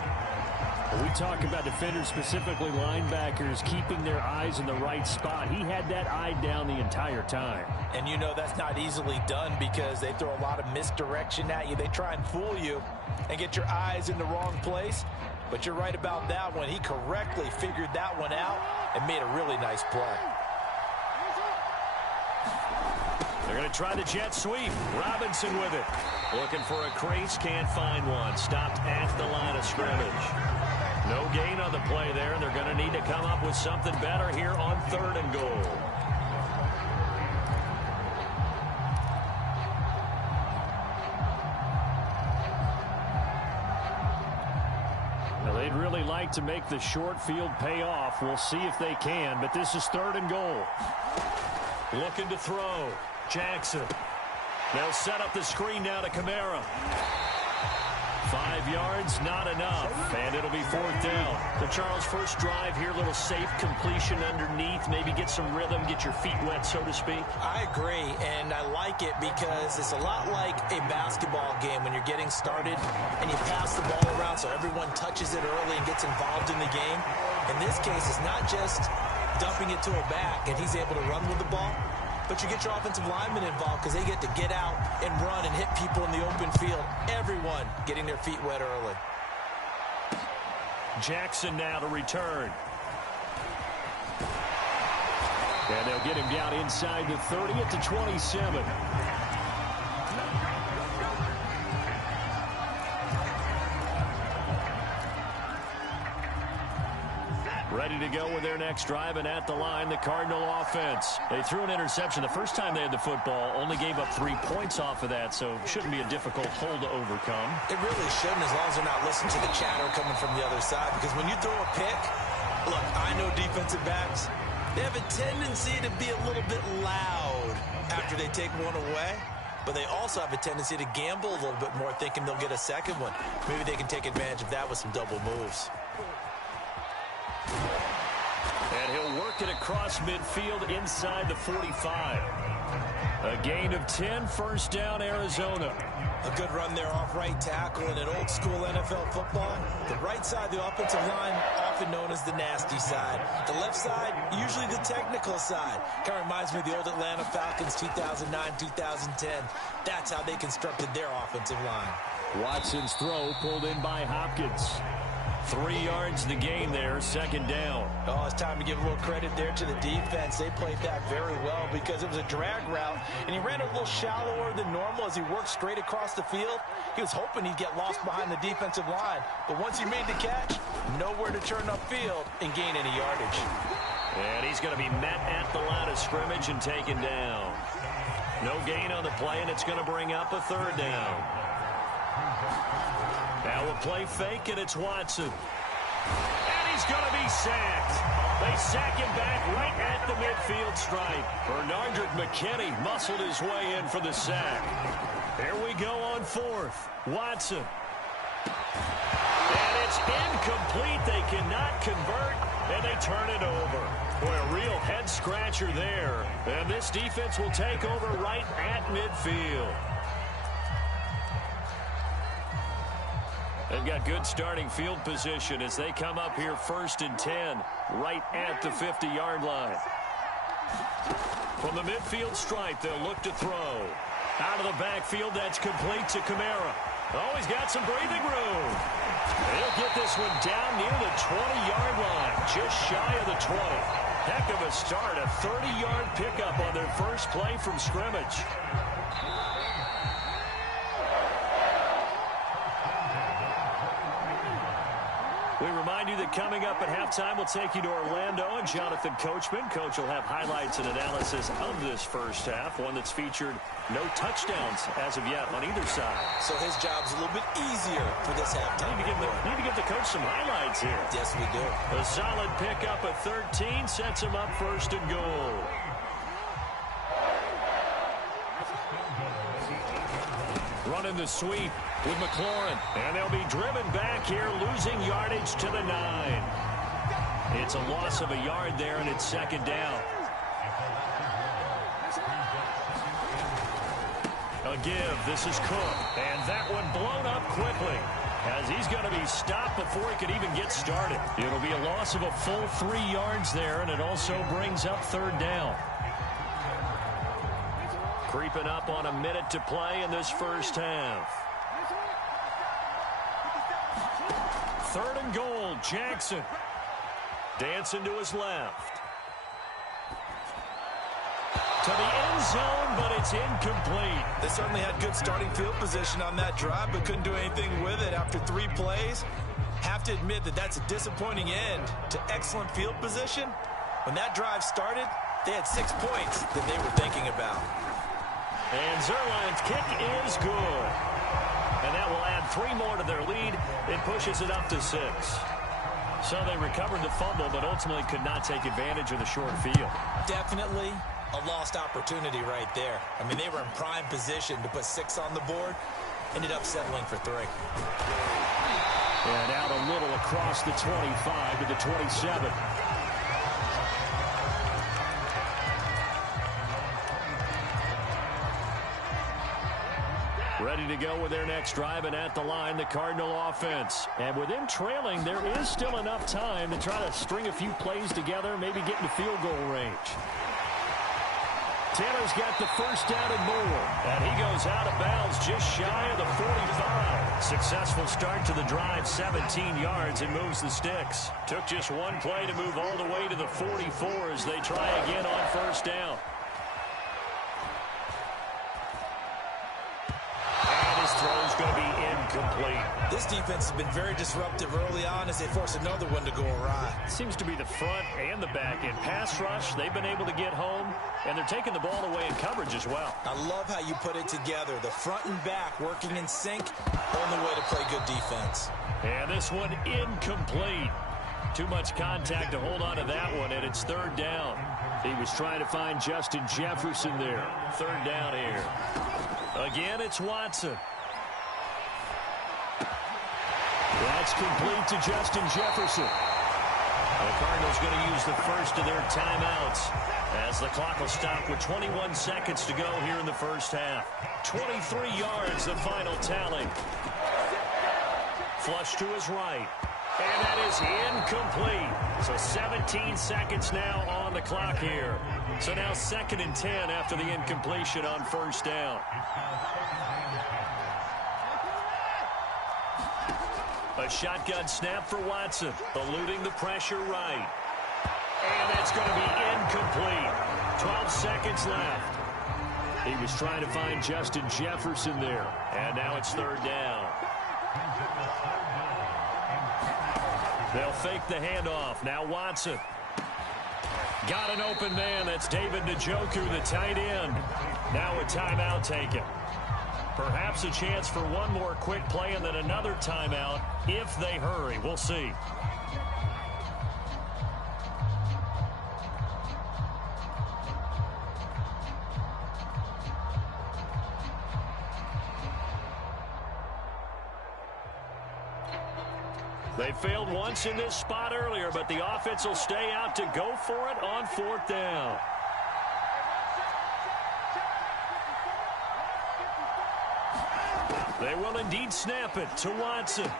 We talk about defenders, specifically linebackers, keeping their eyes in the right spot. He had that eye down the entire time. And you know that's not easily done because they throw a lot of misdirection at you. They try and fool you and get your eyes in the wrong place. But you're right about that one. He correctly figured that one out and made a really nice play. They're going to try the jet sweep. Robinson with it. Looking for a crease, can't find one. Stopped at the line of scrimmage. No gain on the play there, and they're going to need to come up with something better here on 3rd and goal. Now, they'd really like to make the short field pay off. We'll see if they can, but this is 3rd and goal. Looking to throw. Jackson. They'll set up the screen now to Kamara. 5 yards, not enough, and it'll be 4th down. So, Charles, first drive here, little safe completion underneath, maybe get some rhythm, get your feet wet, so to speak. I agree, and I like it because it's a lot like a basketball game when you're getting started and you pass the ball around so everyone touches it early and gets involved in the game. In this case, it's not just dumping it to a back and he's able to run with the ball, but you get your offensive linemen involved because they get to get out and run and hit people in the open field. Everyone getting their feet wet early. Jackson now to return. And they'll get him down inside the 30 at the 27. Ready to go with their next drive, and at the line, the Cardinal offense. They threw an interception the first time they had the football, only gave up 3 points off of that, so shouldn't be a difficult hole to overcome. It really shouldn't, as long as they're not listening to the chatter coming from the other side, because when you throw a pick, look, I know defensive backs, they have a tendency to be a little bit loud after they take one away, but they also have a tendency to gamble a little bit more, thinking they'll get a second one. Maybe they can take advantage of that with some double moves. And he'll work it across midfield inside the 45. A gain of 10, 1st down, Arizona. A good run there off right tackle in an old-school NFL football. The right side, the offensive line, often known as the nasty side. The left side, usually the technical side. Kind of reminds me of the old Atlanta Falcons 2009, 2010. That's how they constructed their offensive line. Watson's throw pulled in by Hopkins. 3 yards the gain there, 2nd down. Oh, it's time to give a little credit there to the defense. They played that very well because it was a drag route, and he ran a little shallower than normal as he worked straight across the field. He was hoping he'd get lost behind the defensive line, but once he made the catch, nowhere to turn upfield and gain any yardage. And he's going to be met at the line of scrimmage and taken down. No gain on the play, and it's going to bring up a 3rd down. Now a play fake, and it's Watson. And he's going to be sacked. They sack him back right at the midfield stripe. Bernardrick McKinney muscled his way in for the sack. Here we go on 4th. Watson. And it's incomplete. They cannot convert, and they turn it over. Boy, a real head-scratcher there. And this defense will take over right at midfield. They've got good starting field position as they come up here 1st and 10, right at the 50-yard line. From the midfield stripe, they'll look to throw. Out of the backfield, that's complete to Kamara. Oh, he's got some breathing room. He'll get this one down near the 20-yard line, just shy of the 20. Heck of a start, a 30-yard pickup on their first play from scrimmage. We remind you that coming up at halftime, we'll take you to Orlando and Jonathan Coachman. Coach will have highlights and analysis of this first half, one that's featured no touchdowns as of yet on either side. So his job's a little bit easier for this halftime. Need to give the coach some highlights here. Yes, we do. A solid pickup at 13 sets him up 1st and goal. Running the sweep with McLaurin, and they'll be driven back here, losing yardage to the 9. It's a loss of a yard there, and it's 2nd down. A give. This is Cook, and that one blown up quickly as he's going to be stopped before he could even get started. It'll be a loss of a full 3 yards there, and it also brings up 3rd down. Creeping up on a minute to play in this first half. 3rd and goal, Jackson. Dancing to his left. To the end zone, but it's incomplete. They certainly had good starting field position on that drive, but couldn't do anything with it after 3 plays. Have to admit that that's a disappointing end to excellent field position. When that drive started, they had 6 points that they were thinking about. And Zerline's kick is good. And that will add 3 more to their lead. It pushes it up to 6. So they recovered the fumble, but ultimately could not take advantage of the short field. Definitely a lost opportunity right there. I mean, they were in prime position to put 6 on the board. Ended up settling for 3. And out a little across the 25 to the 27. Ready to go with their next drive, and at the line, the Cardinal offense. And with them trailing, there is still enough time to try to string a few plays together, maybe get into field goal range. Taylor's got the first down and more. And he goes out of bounds just shy of the 45. Successful start to the drive, 17 yards, and moves the sticks. Took just one play to move all the way to the 44 as they try again on first down. Throw is going to be incomplete. This defense has been very disruptive early on as they force another one to go awry. Seems to be the front and the back end. Pass rush, they've been able to get home, and they're taking the ball away in coverage as well. I love how you put it together. The front and back working in sync, only way to play good defense. And this one incomplete. Too much contact to hold on to that one, and it's third down. He was trying to find Justin Jefferson there. Third down here. Again, it's Watson. That's complete to Justin Jefferson. The Cardinals going to use the first of their timeouts as the clock will stop with 21 seconds to go here in the first half. 23 yards, the final tally. Flush to his right. And that is incomplete. So 17 seconds now on the clock here. So now 2nd and 10 after the incompletion on first down. A shotgun snap for Watson, eluding the pressure right. And that's going to be incomplete. 12 seconds left. He was trying to find Justin Jefferson there. And now it's third down. They'll fake the handoff. Now Watson. Got an open man. That's David Njoku, the tight end. Now a timeout taken. Perhaps a chance for one more quick play and then another timeout if they hurry. We'll see. They failed once in this spot earlier, but the offense will stay out to go for it on fourth down. They will indeed snap it to Watson.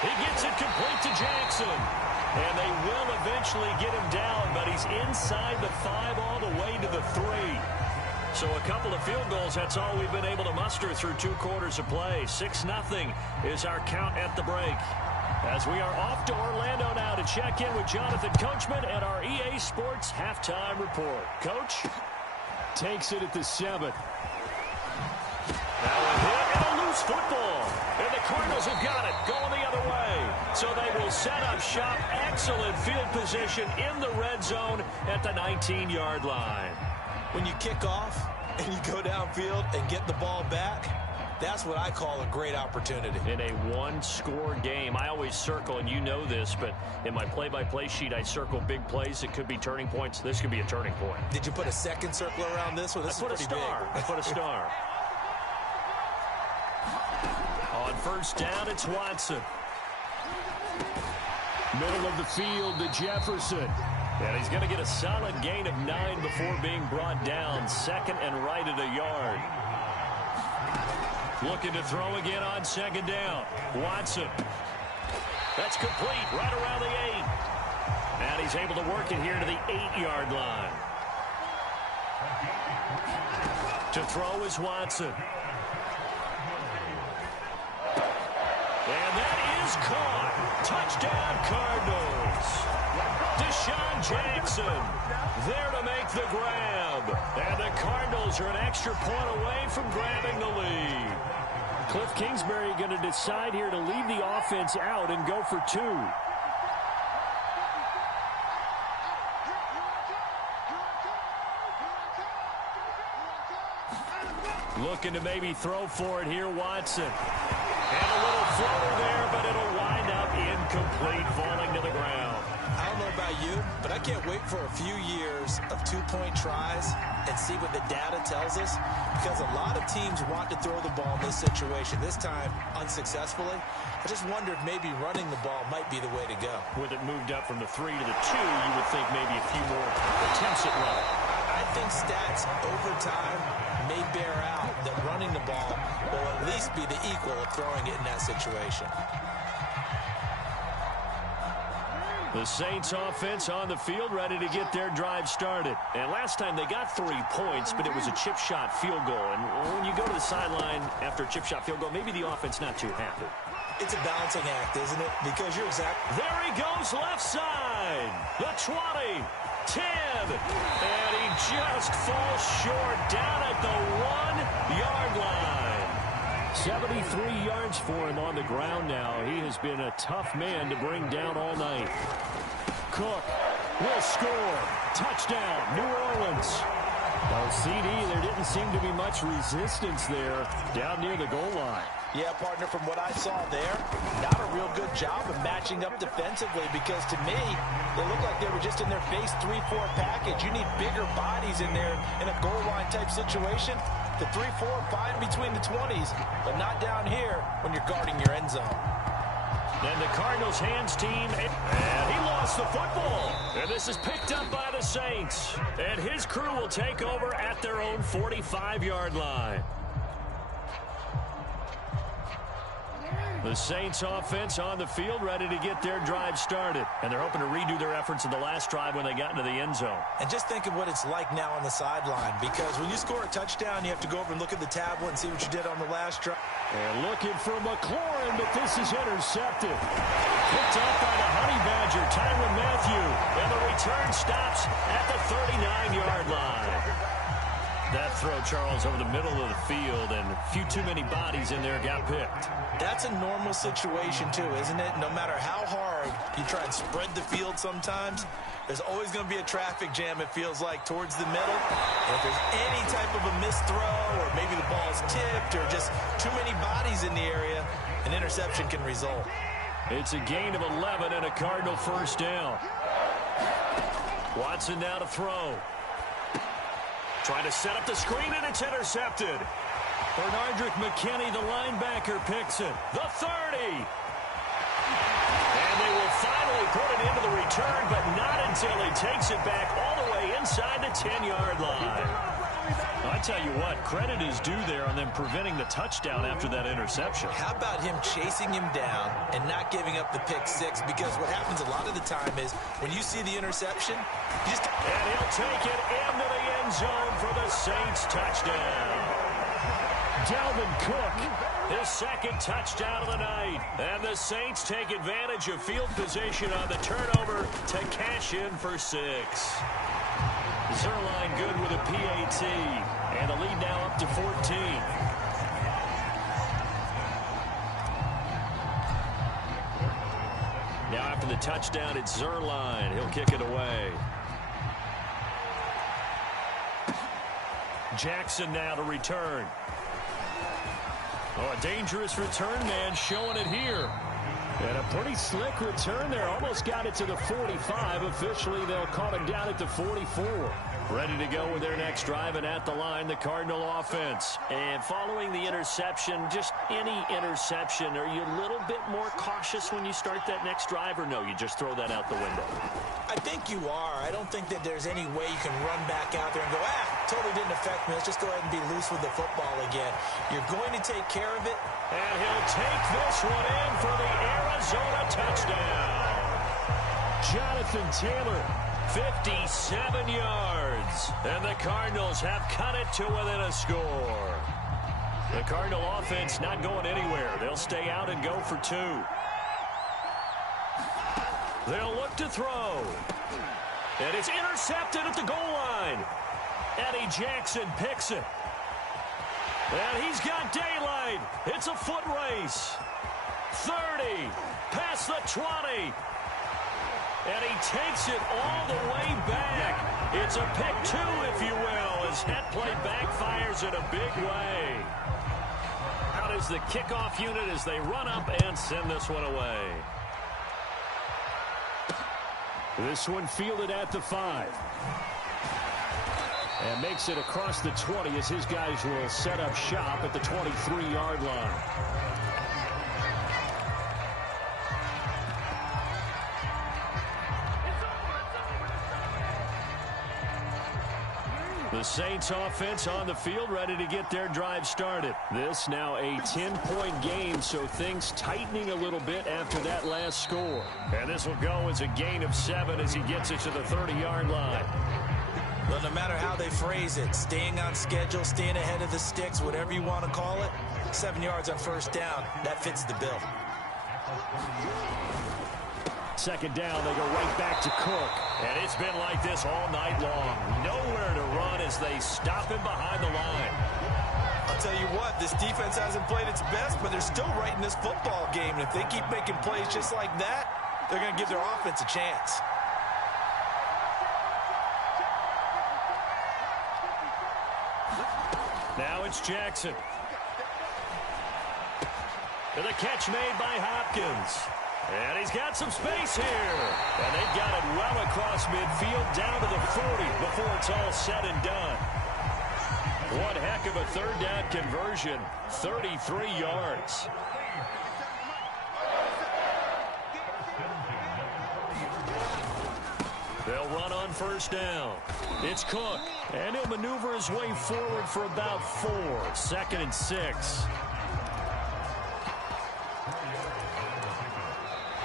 He gets it complete to Jackson. And they will eventually get him down, but he's inside the 5 all the way to the 3. So a couple of field goals, that's all we've been able to muster through 2 quarters of play. 6-0 is our count at the break. As we are off to Orlando now to check in with Jonathan Coachman at our EA Sports Halftime Report. Coach takes it at the 7. Now a hit and a loose football. And the Cardinals have got it, going the other way. So they will set up shop. Excellent field position in the red zone at the 19-yard line. When you kick off and you go downfield and get the ball back, that's what I call a great opportunity. In a one-score game, I always circle, and you know this, but in my play-by-play sheet, I circle big plays. It could be turning points. This could be a turning point. Did you put a second circle around this one? This I put a star. I put a star. On first down, it's Watson. Middle of the field to Jefferson. And he's going to get a solid gain of 9 before being brought down. 2nd and right at a yard. Looking to throw again on 2nd down. Watson. That's complete right around the 8. And he's able to work it here to the 8-yard line. To throw is Watson. And that is caught. Touchdown, Cardinals. Deshaun Jackson there to make the grab. And the Cardinals are an extra point away from grabbing the lead. Cliff Kingsbury going to decide here to leave the offense out and go for 2. Looking to maybe throw for it here, Watson. And a little floater there, but it'll wind up Incomplete, falling to the ground. I don't know about you, but I can't wait for a few years of two-point tries and see what the data tells us, because a lot of teams want to throw the ball in this situation, this time unsuccessfully. I just wonder if maybe running the ball might be the way to go. With it moved up from the 3 to the 2, you would think maybe a few more attempts at running. I think stats over time may bear out that running the ball will at least be the equal of throwing it in that situation. The Saints offense on the field, ready to get their drive started. And last time they got 3 points, but it was a chip shot field goal. And when you go to the sideline after a chip shot field goal, maybe the offense not too happy. It's a balancing act, isn't it? Because you're exactly... There he goes, left side. The 20, 10. And he just falls short down at the 1-yard line. 73 yards for him on the ground now. He has been a tough man to bring down all night. Cook will score. Touchdown, New Orleans. Well, CD, there didn't seem to be much resistance there down near the goal line. Yeah, partner, from what I saw there, not a real good job of matching up defensively, because to me, they looked like they were just in their base 3-4 package. You need bigger bodies in there in a goal line type situation. The 3-4, fine between the 20s, but not down here when you're guarding your end zone. And the Cardinals hands team, and he lost the football. And this is picked up by the Saints. And his crew will take over at their own 45-yard line. The Saints offense on the field, ready to get their drive started. And they're hoping to redo their efforts in the last drive when they got into the end zone. And just think of what it's like now on the sideline, because when you score a touchdown, you have to go over and look at the tablet and see what you did on the last drive. And looking for McLaurin, but this is intercepted. Picked up by the Honey Badger, Tyrann Mathieu. And the return stops at the 39-yard line. That throw, Charles, over the middle of the field, and a few too many bodies in there got picked. That's a normal situation, too, isn't it? No matter how hard you try and spread the field sometimes, there's always going to be a traffic jam, it feels like, towards the middle. And if there's any type of a missed throw, or maybe the ball's tipped, or just too many bodies in the area, an interception can result. It's a gain of 11 and a Cardinal first down. Watson now to throw. Trying to set up the screen, and it's intercepted. Bernardrick McKinney, the linebacker, picks it. The 30. And they will finally put it into the return, but not until he takes it back all the way inside the 10-yard line. I tell you what, credit is due there on them preventing the touchdown after that interception. How about him chasing him down and not giving up the pick six? Because what happens a lot of the time is when you see the interception, you just... And he'll take it into the end zone for the Saints touchdown. Dalvin Cook, his second touchdown of the night. And the Saints take advantage of field position on the turnover to cash in for 6. Zerline good with a PAT. And the lead now up to 14. Now after the touchdown, it's Zerline. He'll kick it away. Jackson now to return. Oh, a dangerous return man showing it here. And a pretty slick return there. Almost got it to the 45. Officially, they'll call it down at the 44. Ready to go with their next drive, and at the line, the Cardinal offense. And following the interception, just any interception, are you a little bit more cautious when you start that next drive, or no, you just throw that out the window? I think you are. I don't think that there's any way you can run back out there and go, totally didn't affect me. Let's just go ahead and be loose with the football again. You're going to take care of it. And he'll take this one in for the Arizona touchdown. Jonathan Taylor, 57 yards. And the Cardinals have cut it to within a score. The Cardinal offense not going anywhere. They'll stay out and go for 2. They'll look to throw. And it's intercepted at the goal line. Eddie Jackson picks it. And he's got daylight. It's a foot race. 30, past the 20. And he takes it all the way back. It's a pick 2, if you will, as that play backfires in a big way. Out is the kickoff unit as they run up and send this one away. This one fielded at the 5. And makes it across the 20 as his guys will set up shop at the 23-yard line. The Saints offense on the field, ready to get their drive started. This now a 10-point game, so things tightening a little bit after that last score. And this will go as a gain of 7 as he gets it to the 30-yard line. Well, no matter how they phrase it, staying on schedule, staying ahead of the sticks, whatever you want to call it, 7 yards on first down, that fits the bill. Second down, they go right back to Cook. And it's been like this all night long. Nowhere to run as they stop him behind the line. I'll tell you what, this defense hasn't played its best, but they're still right in this football game. And if they keep making plays just like that, they're going to give their offense a chance. Now it's Jackson. And the catch made by Hopkins. And he's got some space here. And they've got it well across midfield down to the 40 before it's all said and done. One heck of a third down conversion. 33 yards. They'll run on first down. It's Cook. And he'll maneuver his way forward for about 4. 2nd and 6.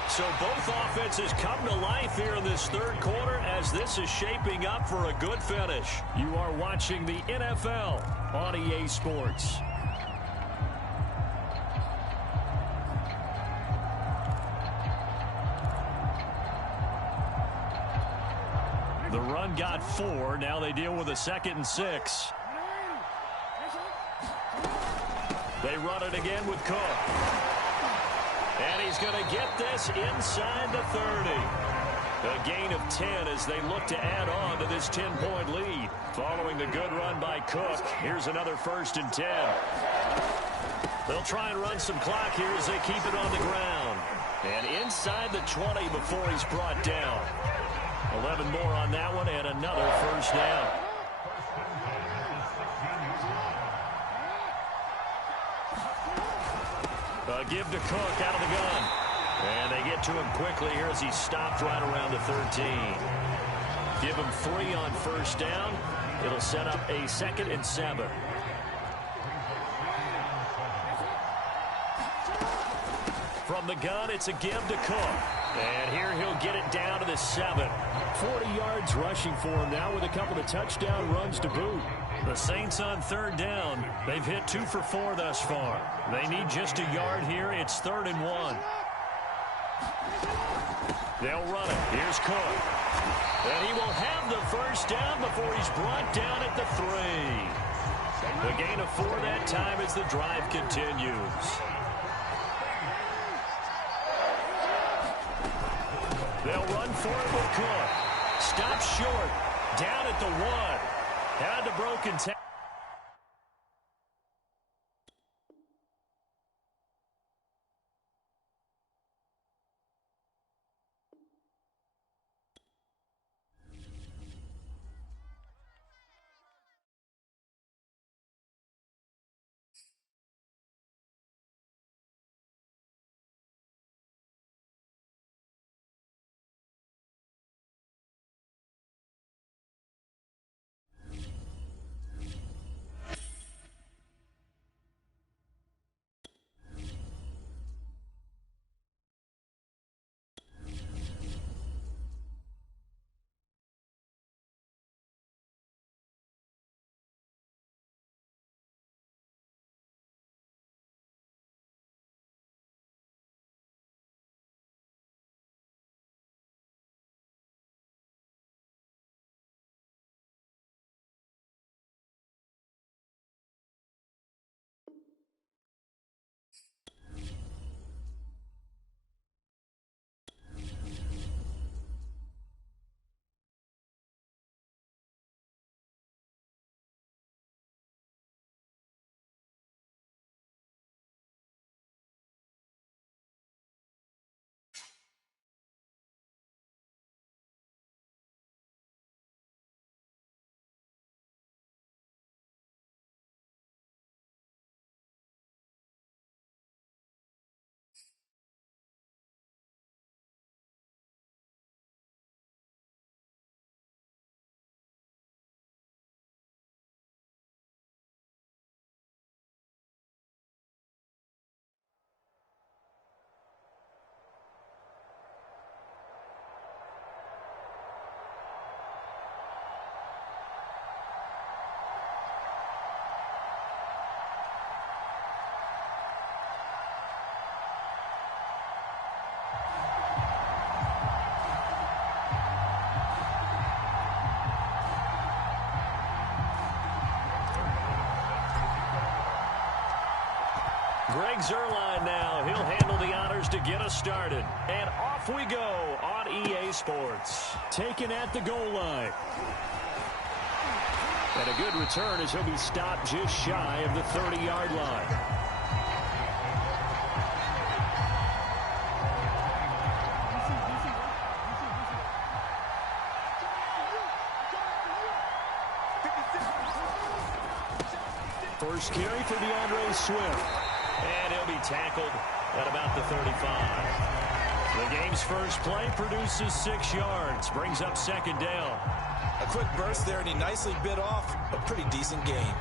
So both offenses come to life here in this third quarter as this is shaping up for a good finish. You are watching the NFL on EA Sports. The run got 4. Now they deal with a 2nd and 6. They run it again with Cook. And he's going to get this inside the 30. A gain of 10 as they look to add on to this 10-point lead. Following the good run by Cook, here's another 1st and 10. They'll try and run some clock here as they keep it on the ground. And inside the 20 before he's brought down. 11 more on that one and another 1st down. Give to Cook out of the gun. And they get to him quickly here as he stopped right around the 13. Give him 3 on first down. It'll set up a 2nd and 7. From the gun, it's a give to Cook. And here he'll get it down to the 7. 40 yards rushing for him now with a couple of touchdown runs to boot. The Saints on third down. They've hit 2 for 4 thus far. They need just a yard here. It's 3rd and 1. They'll run it. Here's Cook. And he will have the first down before he's brought down at the 3. The gain of 4 that time as the drive continues. They'll run for it with Cook. Stop short. Down at the 1. Had the broken tackle. Greg Zuerlein now. He'll handle the honors to get us started. And off we go on EA Sports. Taken at the goal line. And a good return as he'll be stopped just shy of the 30-yard line. First carry for DeAndre Swift. And he'll be tackled at about the 35. The game's first play produces 6 yards. Brings up second down. A quick burst there, and he nicely bit off a pretty decent gain.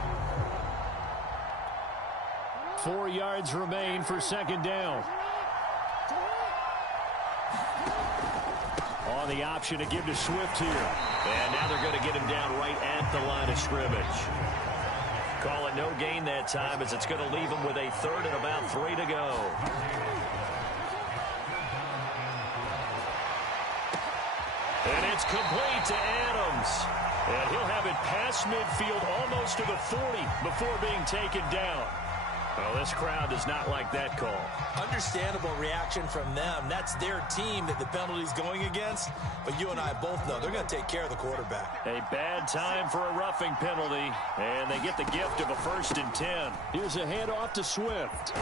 4 yards remain for second down. On the option to give to Swift here. And now they're going to get him down right at the line of scrimmage. Call it no gain that time as it's going to leave him with a third and about 3 to go. And it's complete to Adams. And he'll have it past midfield almost to the 40 before being taken down. Well, this crowd does not like that call. Understandable reaction from them. That's their team that the penalty's going against. But you and I both know they're going to take care of the quarterback. A bad time for a roughing penalty. And they get the gift of a 1st and 10. Here's a handoff to Swift.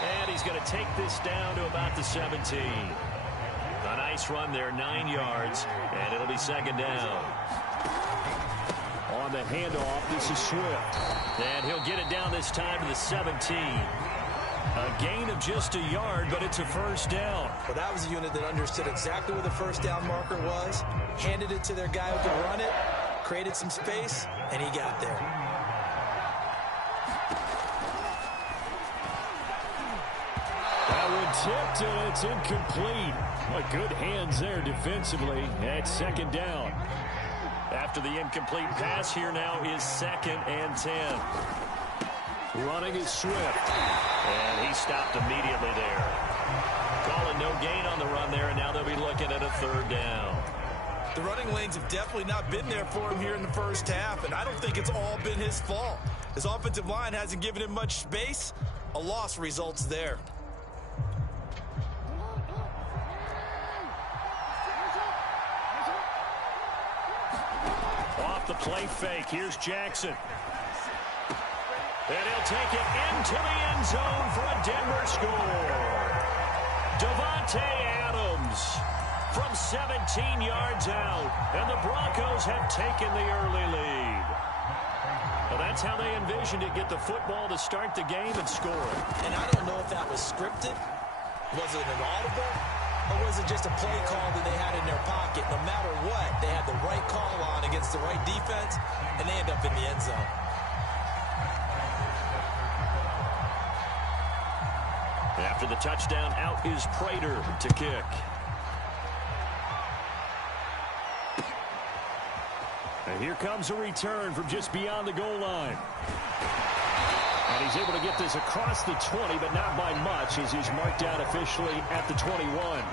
And he's going to take this down to about the 17. A nice run there, 9 yards. And it'll be second down. On the handoff, this is Swift. And he'll get it down this time to the 17. A gain of just a yard, but it's a first down. Well, that was a unit that understood exactly where the first down marker was, handed it to their guy who could run it, created some space, and he got there. That one tipped, and it's incomplete. Good hands there defensively at second down. After the incomplete pass, here now is 2nd and 10. Running is Swift. And he stopped immediately there. Calling no gain on the run there, and now they'll be looking at a 3rd down. The running lanes have definitely not been there for him here in the first half, and I don't think it's all been his fault. His offensive line hasn't given him much space. A loss results there. Off the play fake, here's Jackson. And he'll take it into the end zone for a Denver score. Davante Adams from 17 yards out, and the Broncos have taken the early lead. Well, that's how they envisioned it, get the football to start the game and score it. And I don't know if that was scripted. Was it an audible? Or was it just a play call that they had in their pocket? No matter what, they had the right call on against the right defense, and they end up in the end zone. After the touchdown, out is Prater to kick. And here comes a return from just beyond the goal line. And he's able to get this across the 20, but not by much, as he's marked out officially at the 21.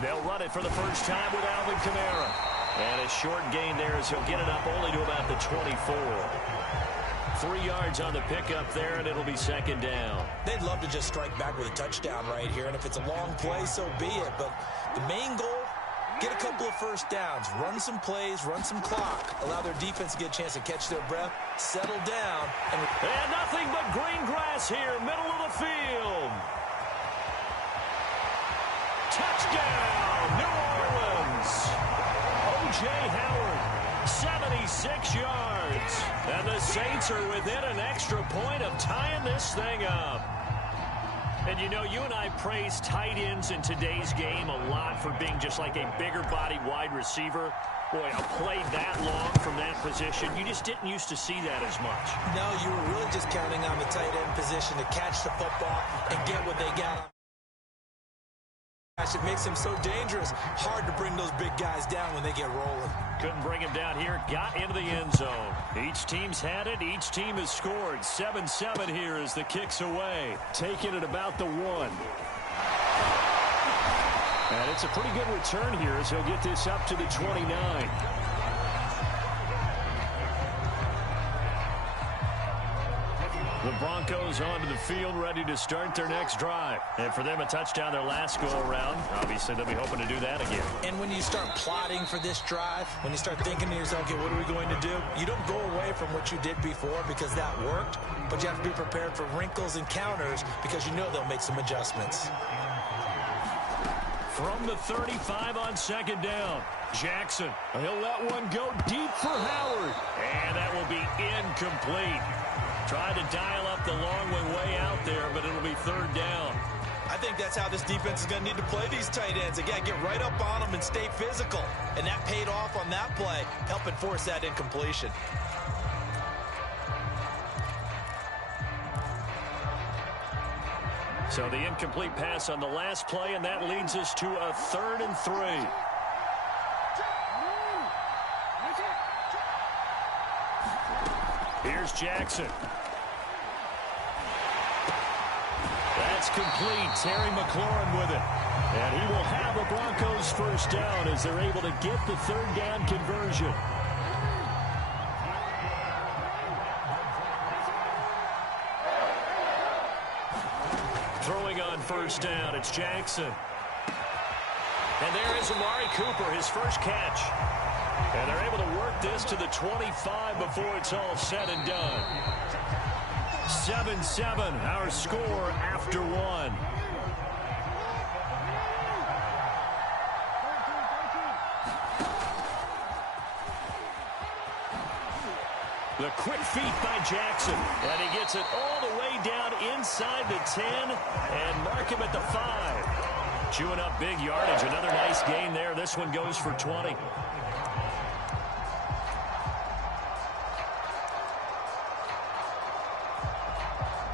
They'll run it for the first time with Alvin Kamara. And a short gain there as he'll get it up only to about the 24. 3 yards on the pickup there, and it'll be second down. They'd love to just strike back with a touchdown right here, and if it's a long play, so be it. But the main goal, get a couple of first downs, run some plays, run some clock, allow their defense to get a chance to catch their breath, settle down. And nothing but green grass here, middle of the field. Touchdown, New Orleans. O.J. Howard, 76 yards. And the Saints are within an extra point of tying this thing up. And you know, you and I praise tight ends in today's game a lot for being just like a bigger-bodied wide receiver. Boy, a play that long from that position, you just didn't used to see that as much. No, you were really just counting on the tight end position to catch the football and get what they got It makes him so dangerous. Hard to bring those big guys down when they get rolling. Couldn't bring him down here. Got into the end zone. Each team's had it. Each team has scored. 7-7 here as the kick's away. Taking it about the 1. And it's a pretty good return here as he'll get this up to the 29. The Broncos onto the field, ready to start their next drive. And for them, a touchdown their last go-around. Obviously, they'll be hoping to do that again. And when you start plotting for this drive, when you start thinking to yourself, okay, what are we going to do? You don't go away from what you did before because that worked, but you have to be prepared for wrinkles and counters because you know they'll make some adjustments. From the 35 on second down, Jackson. He'll let one go deep for Howard. And that will be incomplete. Tried to dial up the long way out there, but it'll be third down. I think that's how this defense is going to need to play these tight ends. Again, get right up on them and stay physical. And that paid off on that play, helping force that incompletion. So the incomplete pass on the last play, and that leads us to a 3rd and 3. Here's Jackson. That's complete. Terry McLaurin with it. And he will have a Broncos first down as they're able to get the 3rd down conversion. Throwing on first down, it's Jackson. And there is Amari Cooper, his first catch. And they're able to work this to the 25 before it's all said and done. 7-7, our score after 1. The quick feet by Jackson. And he gets it all the way down inside the 10 and mark him at the 5. Chewing up big yardage. Another nice gain there. This one goes for 20.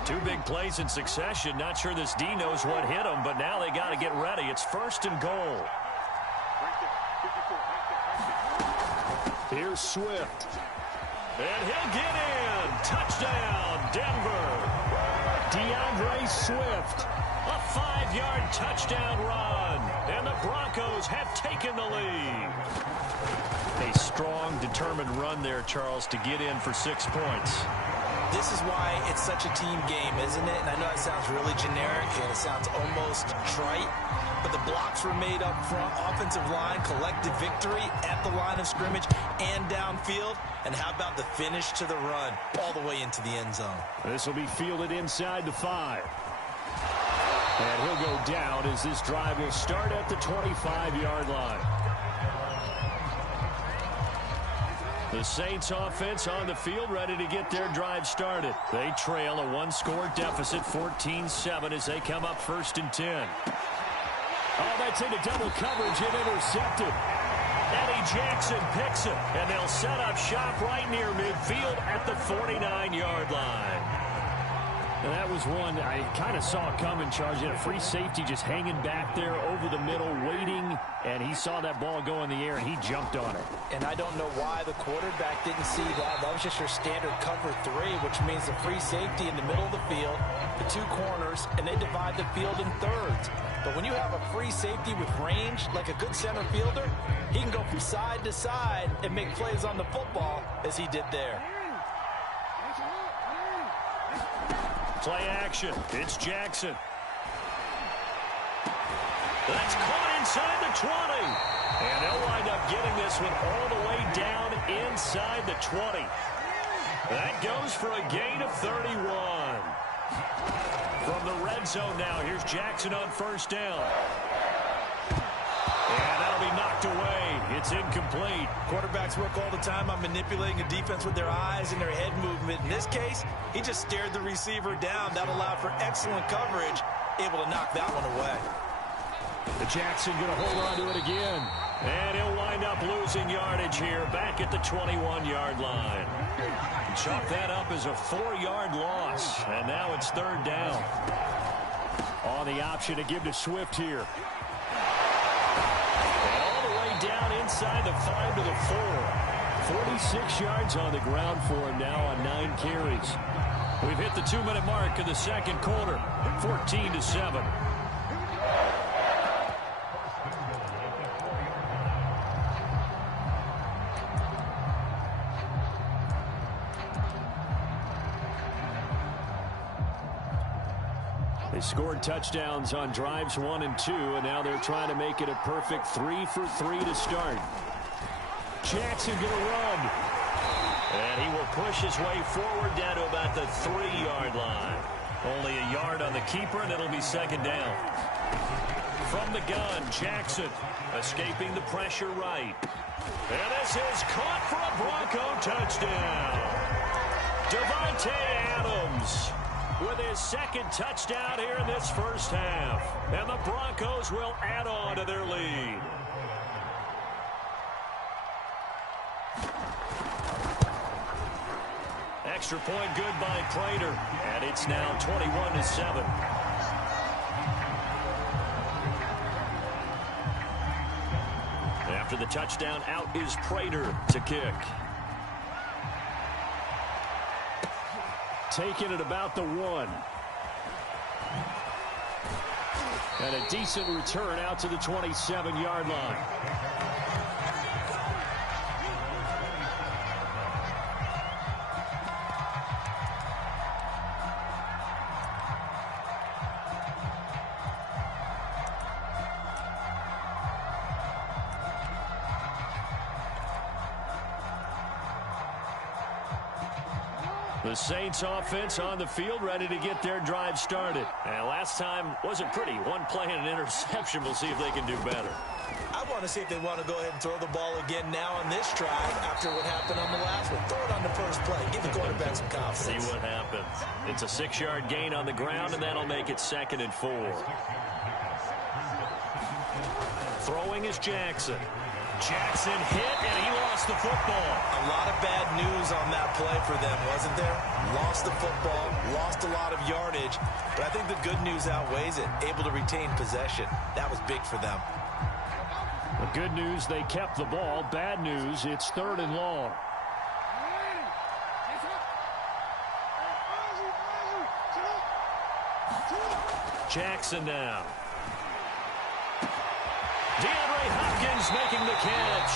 Two big plays in succession. Not sure this D knows what hit him, but now they got to get ready. It's 1st and goal. Here's Swift. And he'll get in. Touchdown, Denver. DeAndre Swift. A 5-yard touchdown run. And the Broncos have taken the lead. A strong, determined run there, Charles, to get in for 6 points. This is why it's such a team game, isn't it? And I know that sounds really generic and it sounds almost trite, but the blocks were made up front, offensive line, collective victory at the line of scrimmage and downfield. And how about the finish to the run all the way into the end zone? This will be fielded inside the 5. And he'll go down as this drive will start at the 25-yard line. The Saints offense on the field ready to get their drive started. They trail a 1-score deficit, 14-7 as they come up 1st and 10. Oh, that's into double coverage and intercepted. Eddie Jackson picks it, and they'll set up shop right near midfield at the 49-yard line. And that was one I kind of saw coming, Charles. You had a free safety just hanging back there over the middle, waiting, and he saw that ball go in the air, and he jumped on it. And I don't know why the quarterback didn't see that. That was just your standard cover 3, which means the free safety in the middle of the field, the 2 corners, and they divide the field in thirds. But when you have a free safety with range, like a good center fielder, he can go from side to side and make plays on the football as he did there. Play action. It's Jackson. That's caught inside the 20. And they'll wind up getting this one all the way down inside the 20. That goes for a gain of 31. From the red zone now, here's Jackson on first down. And that'll be knocked away. It's incomplete. Quarterbacks work all the time on manipulating a defense with their eyes and their head movement. In this case, he just stared the receiver down. That allowed for excellent coverage, able to knock that one away. The Jackson going to hold on to it again. And he'll wind up losing yardage here back at the 21-yard line. Chalk that up as a 4-yard loss. And now it's 3rd down. On the option to give to Swift here. And all the way down inside the 5 to the 4. 46 yards on the ground for him now on 9 carries. We've hit the 2-minute mark of the second quarter. 14-7. They scored touchdowns on drives 1 and 2, and now they're trying to make it a perfect 3 for 3 to start. Jackson going to run. And he will push his way forward down to about the 3-yard line. Only a yard on the keeper, and it'll be second down. From the gun, Jackson escaping the pressure right. And this is caught for a Bronco touchdown. Davante Adams with his second touchdown here in this first half. And the Broncos will add on to their lead. Extra point good by Prater. And it's now 21-7. After the touchdown, out is Prater to kick. Taking it about the 1. And a decent return out to the 27-yard line. The Saints offense on the field, ready to get their drive started. And last time wasn't pretty. One play and an interception. We'll see if they can do better. I want to see if they want to go ahead and throw the ball again now on this drive after what happened on the last one. Throw it on the first play. Give the quarterback some confidence. See what happens. It's a 6-yard gain on the ground, and that'll make it 2nd and 4. Throwing is Jackson. Jackson hit, and he lost the football. A lot of bad news on that play for them, wasn't there? Lost the football, lost a lot of yardage, but I think the good news outweighs it. Able to retain possession. That was big for them. The good news, they kept the ball. Bad news, it's 3rd and long. Jackson now. DeAndre Hopkins making the catch.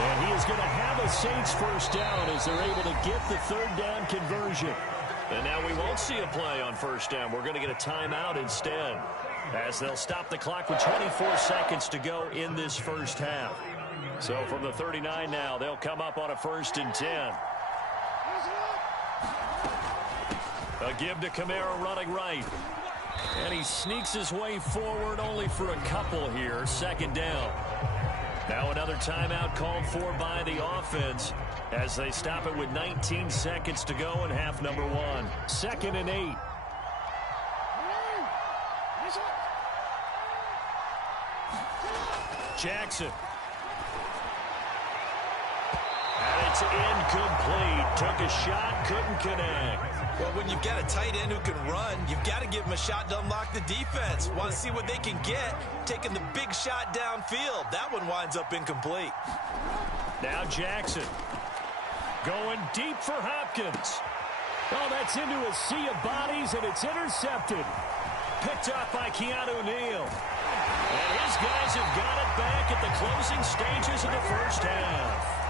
And he is going to have a Saints first down as they're able to get the 3rd down conversion. And now we won't see a play on first down. We're going to get a timeout instead, as they'll stop the clock with 24 seconds to go in this first half. So from the 39 now, they'll come up on a 1st and 10. A give to Kamara running right. And he sneaks his way forward only for a couple here. 2nd down. Now another timeout called for by the offense as they stop it with 19 seconds to go in half number 1. 2nd and 8. Jackson. And it's incomplete. Took a shot, couldn't connect. Well, when you've got a tight end who can run, you've got to give him a shot to unlock the defense. Want to see what they can get, taking the big shot downfield. That one winds up incomplete. Now Jackson going deep for Hopkins. Oh, that's into a sea of bodies, and it's intercepted. Picked up by Keanu Neal. And his guys have got it back at the closing stages of the first half.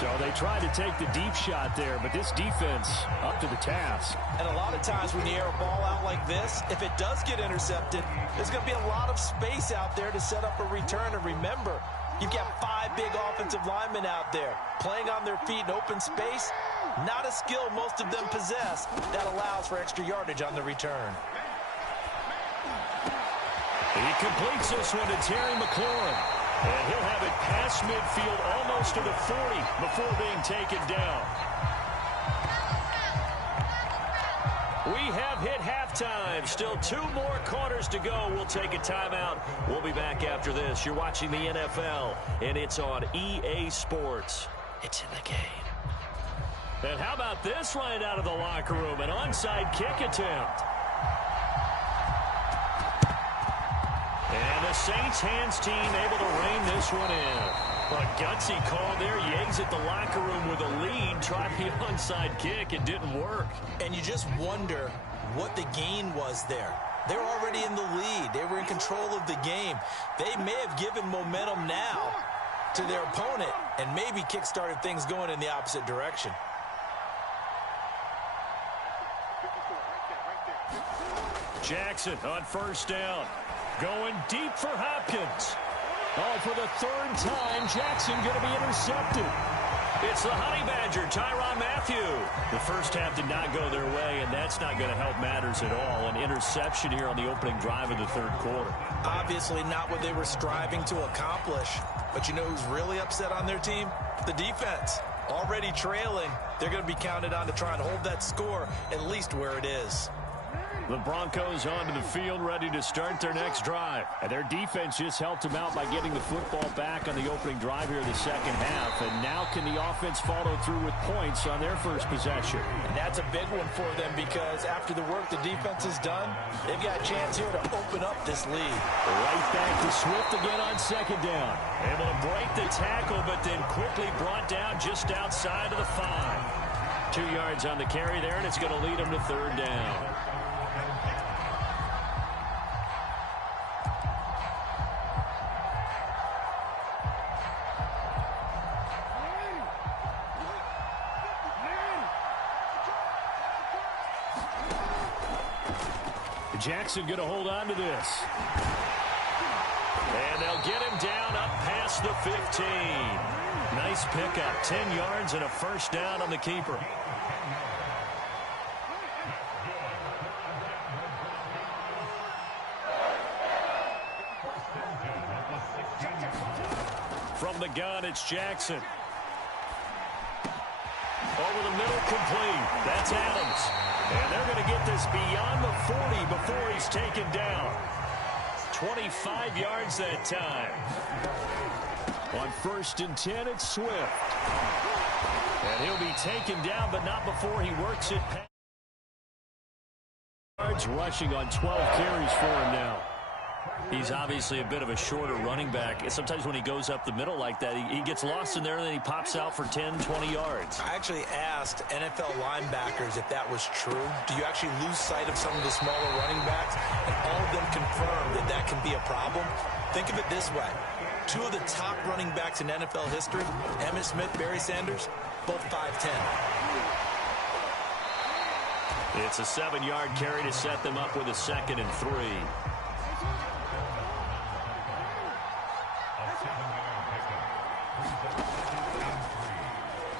So they tried to take the deep shot there, but this defense up to the task. And a lot of times when you air a ball out like this, if it does get intercepted, there's going to be a lot of space out there to set up a return. And remember, you've got 5 big offensive linemen out there playing on their feet in open space. Not a skill most of them possess that allows for extra yardage on the return. He completes this one to Terry McLaurin. And he'll have it past midfield almost to the 40 before being taken down. We have hit halftime. Still 2 more quarters to go. We'll take a timeout. We'll be back after this. You're watching the NFL, and it's on EA Sports. It's in the game. And how about this right out of the locker room? An onside kick attempt. And the Saints hands team able to rein this one in. A gutsy call there. You exit the locker room with a lead. Tried the onside kick. It didn't work. And you just wonder what the gain was there. They were already in the lead. They were in control of the game. They may have given momentum now to their opponent and maybe kick-started things going in the opposite direction. Jackson on first down. Going deep for Hopkins. Oh, for the third time, Jackson going to be intercepted. It's the Honey Badger, Tyrann Mathieu. The first half did not go their way, and that's not going to help matters at all. An interception here on the opening drive of the third quarter. Obviously not what they were striving to accomplish. But you know who's really upset on their team? The defense. Already trailing. They're going to be counted on to try and hold that score at least where it is. The Broncos onto the field, ready to start their next drive. And their defense just helped them out by getting the football back on the opening drive here in the second half. And now can the offense follow through with points on their first possession? And that's a big one for them because after the work the defense has done, they've got a chance here to open up this lead. Right back to Swift again on second down. Able to break the tackle, but then quickly brought down just outside of the 5. 2 yards on the carry there, and it's going to lead them to third down. Jackson going to hold on to this. And they'll get him down up past the 15. Nice pickup. 10 yards and a first down on the keeper. From the gun, it's Jackson. Over the middle, complete. That's Adams. And they're going to get this beyond the 40 before he's taken down. 25 yards that time. On 1st and 10, it's Swift. And he'll be taken down, but not before he works it past. Yards rushing on 12 carries for him now. He's obviously a bit of a shorter running back. Sometimes when he goes up the middle like that, he gets lost in there, and then he pops out for 10, 20 yards. I actually asked NFL linebackers if that was true. Do you actually lose sight of some of the smaller running backs? And all of them confirmed that that can be a problem. Think of it this way. 2 of the top running backs in NFL history, Emmitt Smith, Barry Sanders, both 5'10". It's a 7-yard carry to set them up with a 2nd and 3.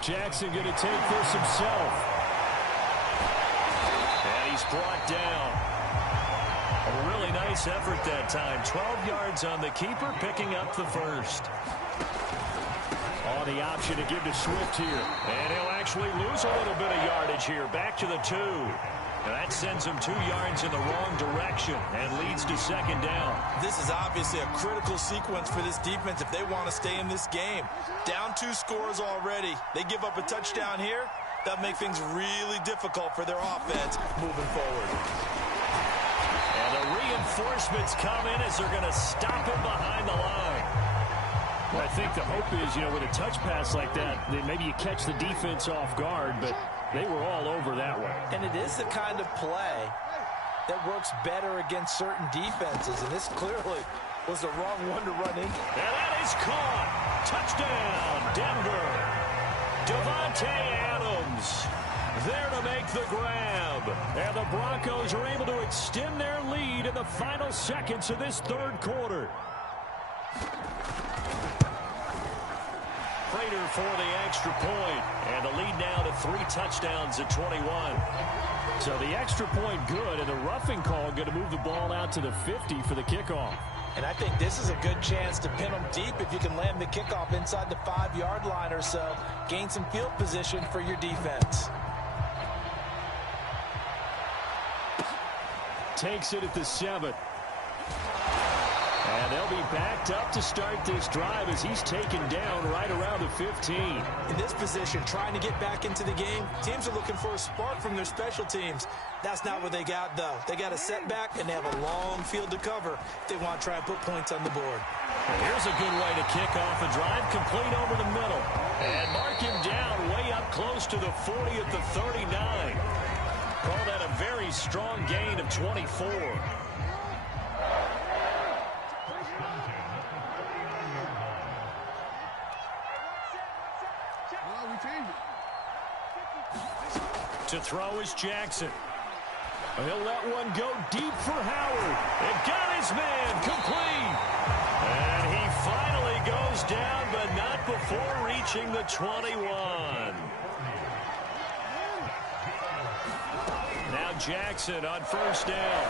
Jackson going to take this himself. And he's brought down. A really nice effort that time. 12 yards on the keeper, picking up the first. Oh, the option to give to Swift here. And he'll actually lose a little bit of yardage here. Back to the 2. And that sends him 2 yards in the wrong direction and leads to second down. This is obviously a critical sequence for this defense if they want to stay in this game. Down 2 scores already. They give up a touchdown here. That'll make things really difficult for their offense moving forward. And the reinforcements come in as they're going to stop him behind the line. Well, I think the hope is, with a touch pass like that, maybe you catch the defense off guard, but they were all over that way. And it is the kind of play that works better against certain defenses, and this clearly was the wrong one to run into. And that is caught. Touchdown, Denver. Davante Adams there to make the grab. And the Broncos are able to extend their lead in the final seconds of this third quarter. Prater for the extra point, and the lead now to 3 touchdowns at 21. So the extra point good, and the roughing call going to move the ball out to the 50 for the kickoff. And I think this is a good chance to pin them deep if you can land the kickoff inside the 5-yard line or so. Gain some field position for your defense. Takes it at the 7. And they'll be backed up to start this drive as he's taken down right around the 15. In this position, trying to get back into the game, teams are looking for a spark from their special teams. That's not what they got, though. They got a setback, and they have a long field to cover if they want to try and put points on the board. And here's a good way to kick off a drive, complete over the middle. And mark him down way up close to the 40 at the 39. Call that a very strong gain of 24. To throw is Jackson. He'll let one go deep for Howard. It got his man complete. And he finally goes down, but not before reaching the 21. Now Jackson on first down.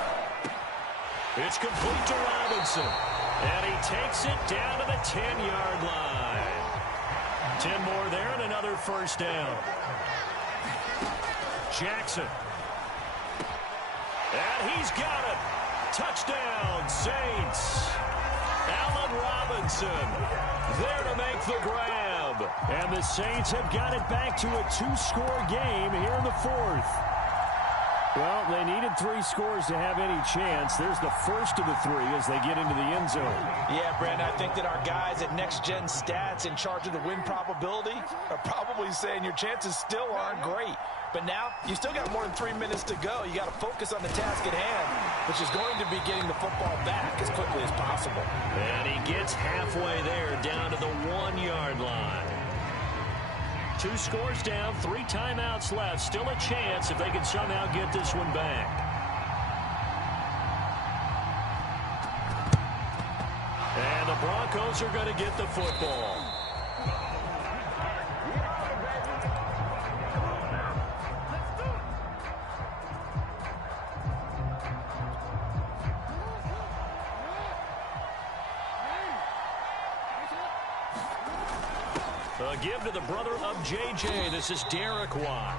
It's complete to Robinson. And he takes it down to the 10-yard line. 10 more there and another first down. Jackson. And he's got it. Touchdown, Saints. Allen Robinson there to make the grab. And the Saints have got it back to a 2-score game here in the fourth. Well, they needed 3 scores to have any chance. There's the first of the 3 as they get into the end zone. Yeah, Brandon, I think that our guys at Next Gen Stats in charge of the win probability are probably saying your chances still aren't great. But now, you still got more than 3 minutes to go. You got to focus on the task at hand, which is going to be getting the football back as quickly as possible. And he gets halfway there, down to the 1-yard line. 2 scores down, 3 timeouts left. Still a chance if they can somehow get this one back. And the Broncos are going to get the football. A give to the brother of J.J. This is Derek Watt.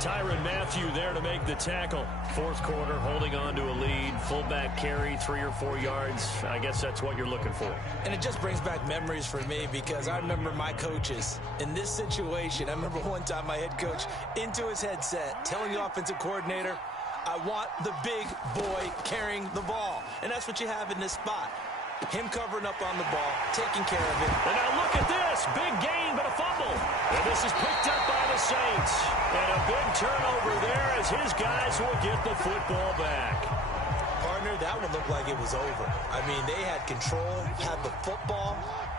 Tyrann Mathieu there to make the tackle. Fourth quarter, holding on to a lead. Fullback carry, 3 or 4 yards. I guess that's what you're looking for. And it just brings back memories for me because I remember my coaches in this situation. I remember one time my head coach into his headset telling the offensive coordinator, I want the big boy carrying the ball. And that's what you have in this spot. Him covering up on the ball, taking care of it. And now look at this. Big gain, but a fumble. And this is picked up by the Saints. And a big turnover there as his guys will get the football back. Partner, that one looked like it was over. I mean, they had control, had the football,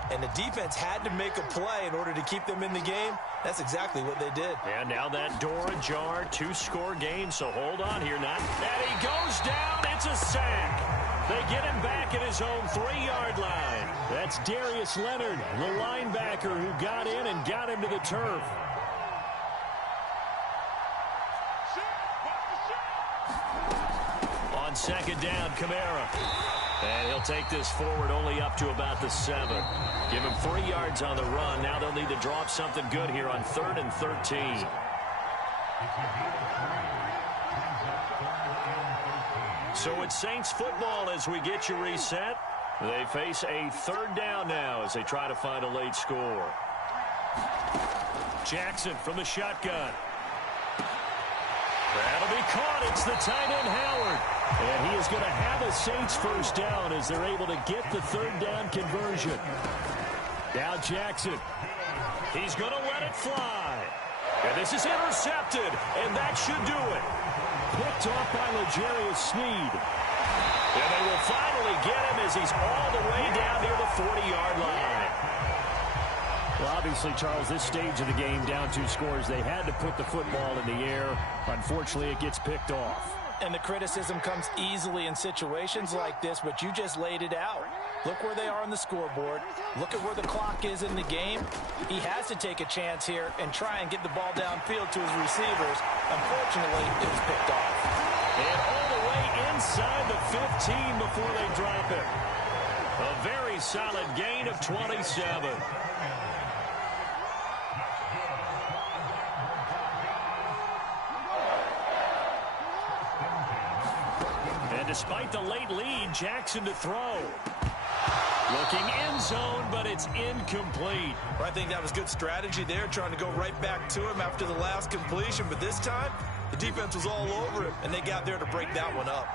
and the defense had to make a play in order to keep them in the game. That's exactly what they did. And now that door ajar, 2-score game, so hold on here now. And he goes down. It's a sack. They get him back at his own 3-yard line. That's Darius Leonard, the linebacker who got in and got him to the turf. On second down, Kamara. And he'll take this forward only up to about the 7. Give him 3 yards on the run. Now they'll need to drop something good here on 3rd and 13. So it's Saints football as we get you reset. They face a 3rd down now as they try to find a late score. Jackson from the shotgun. That'll be caught. It's the tight end, Howard. And he is going to have a Saints first down as they're able to get the 3rd down conversion. Now Jackson. He's going to let it fly. And this is intercepted. And that should do it. Picked off by L'Jarius Sneed. And they will finally get him as he's all the way down near the 40-yard line. Well, obviously, Charles, this stage of the game, down 2 scores, they had to put the football in the air. Unfortunately, it gets picked off. And the criticism comes easily in situations like this, but you just laid it out. Look where they are on the scoreboard. Look at where the clock is in the game. He has to take a chance here and try and get the ball downfield to his receivers. Unfortunately, it was picked off. And all the way inside the 15 before they drop it. A very solid gain of 27. And despite the late lead, Jackson to throw. Looking end zone, but it's incomplete. I think that was good strategy there, trying to go right back to him after the last completion. But this time, the defense was all over him, and they got there to break that one up.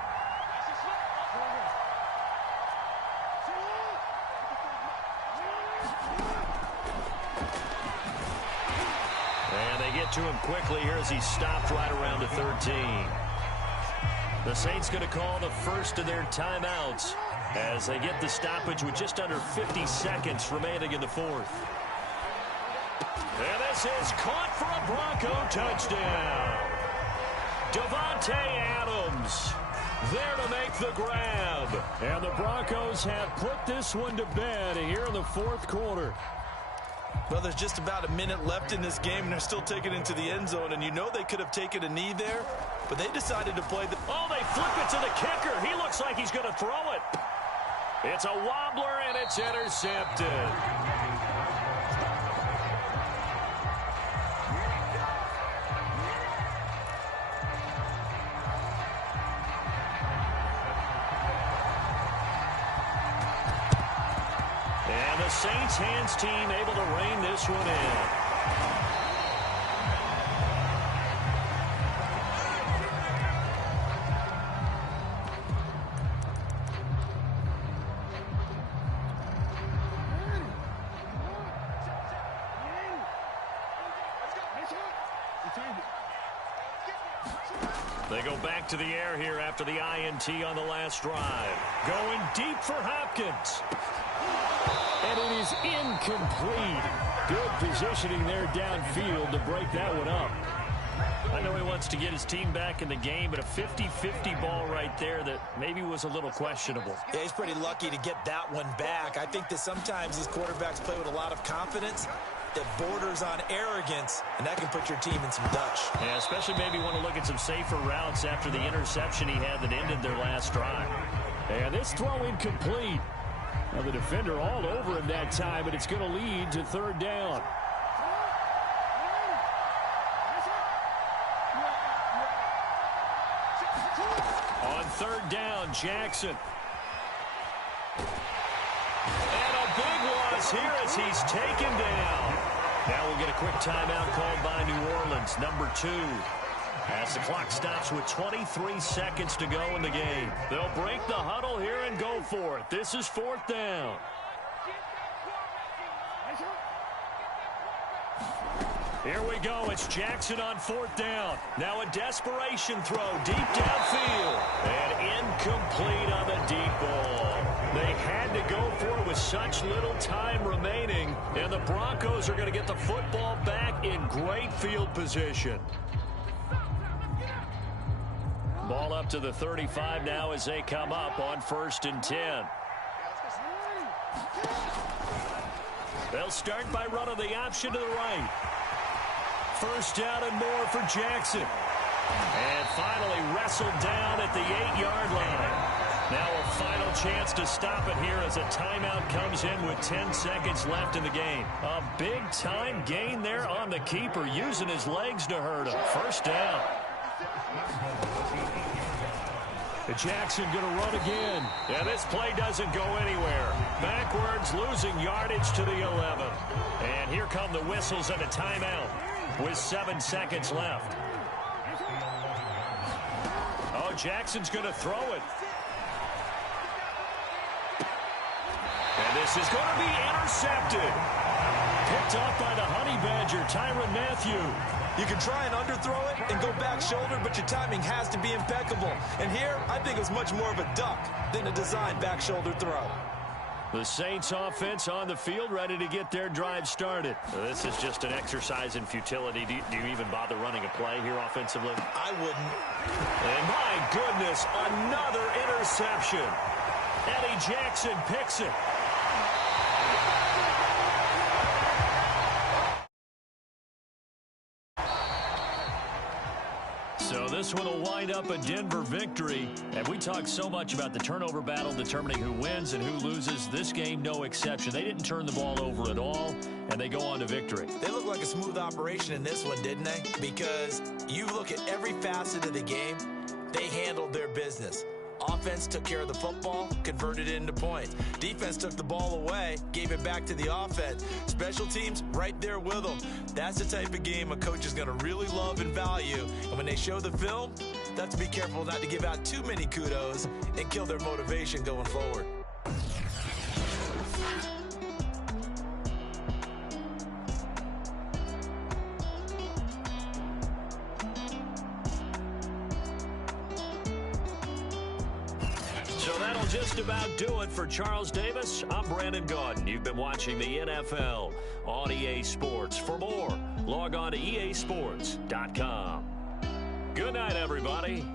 And they get to him quickly here as he stopped right around the 13. The Saints going to call the first of their timeouts as they get the stoppage with just under 50 seconds remaining in the fourth. And this is caught for a Bronco touchdown. Davante Adams there to make the grab. And the Broncos have put this one to bed here in the fourth quarter. Well, there's just about a minute left in this game, and they're still taking it into the end zone. And you know they could have taken a knee there, but they decided to play the... Oh, they flip it to the kicker. He looks like he's going to throw it. It's a wobbler, and it's intercepted. And the Saints hands team able to rein this one in. They go back to the air here after the INT on the last drive. Going deep for Hopkins. And it is incomplete. Good positioning there downfield to break that one up. I know he wants to get his team back in the game, but a 50-50 ball right there that maybe was a little questionable. Yeah, he's pretty lucky to get that one back. I think that sometimes these quarterbacks play with a lot of confidence that borders on arrogance, and that can put your team in some Dutch. Yeah, especially maybe want to look at some safer routes after the interception he had that ended their last drive. And this throw incomplete. Now the defender all over him that time, but it's going to lead to third down. On third down, Jackson. And a big loss here as he's taken down. Now we'll get a quick timeout called by New Orleans, number 2. As the clock stops with 23 seconds to go in the game. They'll break the huddle here and go for it. This is fourth down. Here we go. It's Jackson on fourth down. Now a desperation throw deep downfield. And incomplete on the deep ball. They had to go for it with such little time remaining. And the Broncos are going to get the football back in great field position. Ball up to the 35 now as they come up on 1st and 10. They'll start by running the option to the right. First down and more for Jackson. And finally wrestled down at the 8-yard line. Now a final chance to stop it here as a timeout comes in with 10 seconds left in the game. A big-time gain there on the keeper, using his legs to hurt him. First down. Jackson going to run again. Yeah, this play doesn't go anywhere. Backwards, losing yardage to the 11. And here come the whistles and a timeout with 7 seconds left. Oh, Jackson's going to throw it. And this is going to be intercepted. Picked off by the Honey Badger, Tyrann Mathieu. You can try and underthrow it and go back shoulder, but your timing has to be impeccable. And here, I think it was much more of a duck than a designed back shoulder throw. The Saints offense on the field, ready to get their drive started. This is just an exercise in futility. Do you even bother running a play here offensively? I wouldn't. And my goodness, another interception. Eddie Jackson picks it. So this one will wind up a Denver victory. And we talk so much about the turnover battle determining who wins and who loses. This game, no exception. They didn't turn the ball over at all, and they go on to victory. They look like a smooth operation in this one, didn't they? Because you look at every facet of the game, they handled their business. Offense took care of the football, converted it into points. Defense took the ball away, gave it back to the offense. Special teams, right there with them. That's the type of game a coach is going to really love and value. And when they show the film, they have to be careful not to give out too many kudos and kill their motivation going forward. So that'll just about do it for Charles Davis. I'm Brandon Gaudin. You've been watching the NFL on EA Sports. For more, log on to easports.com. Good night, everybody.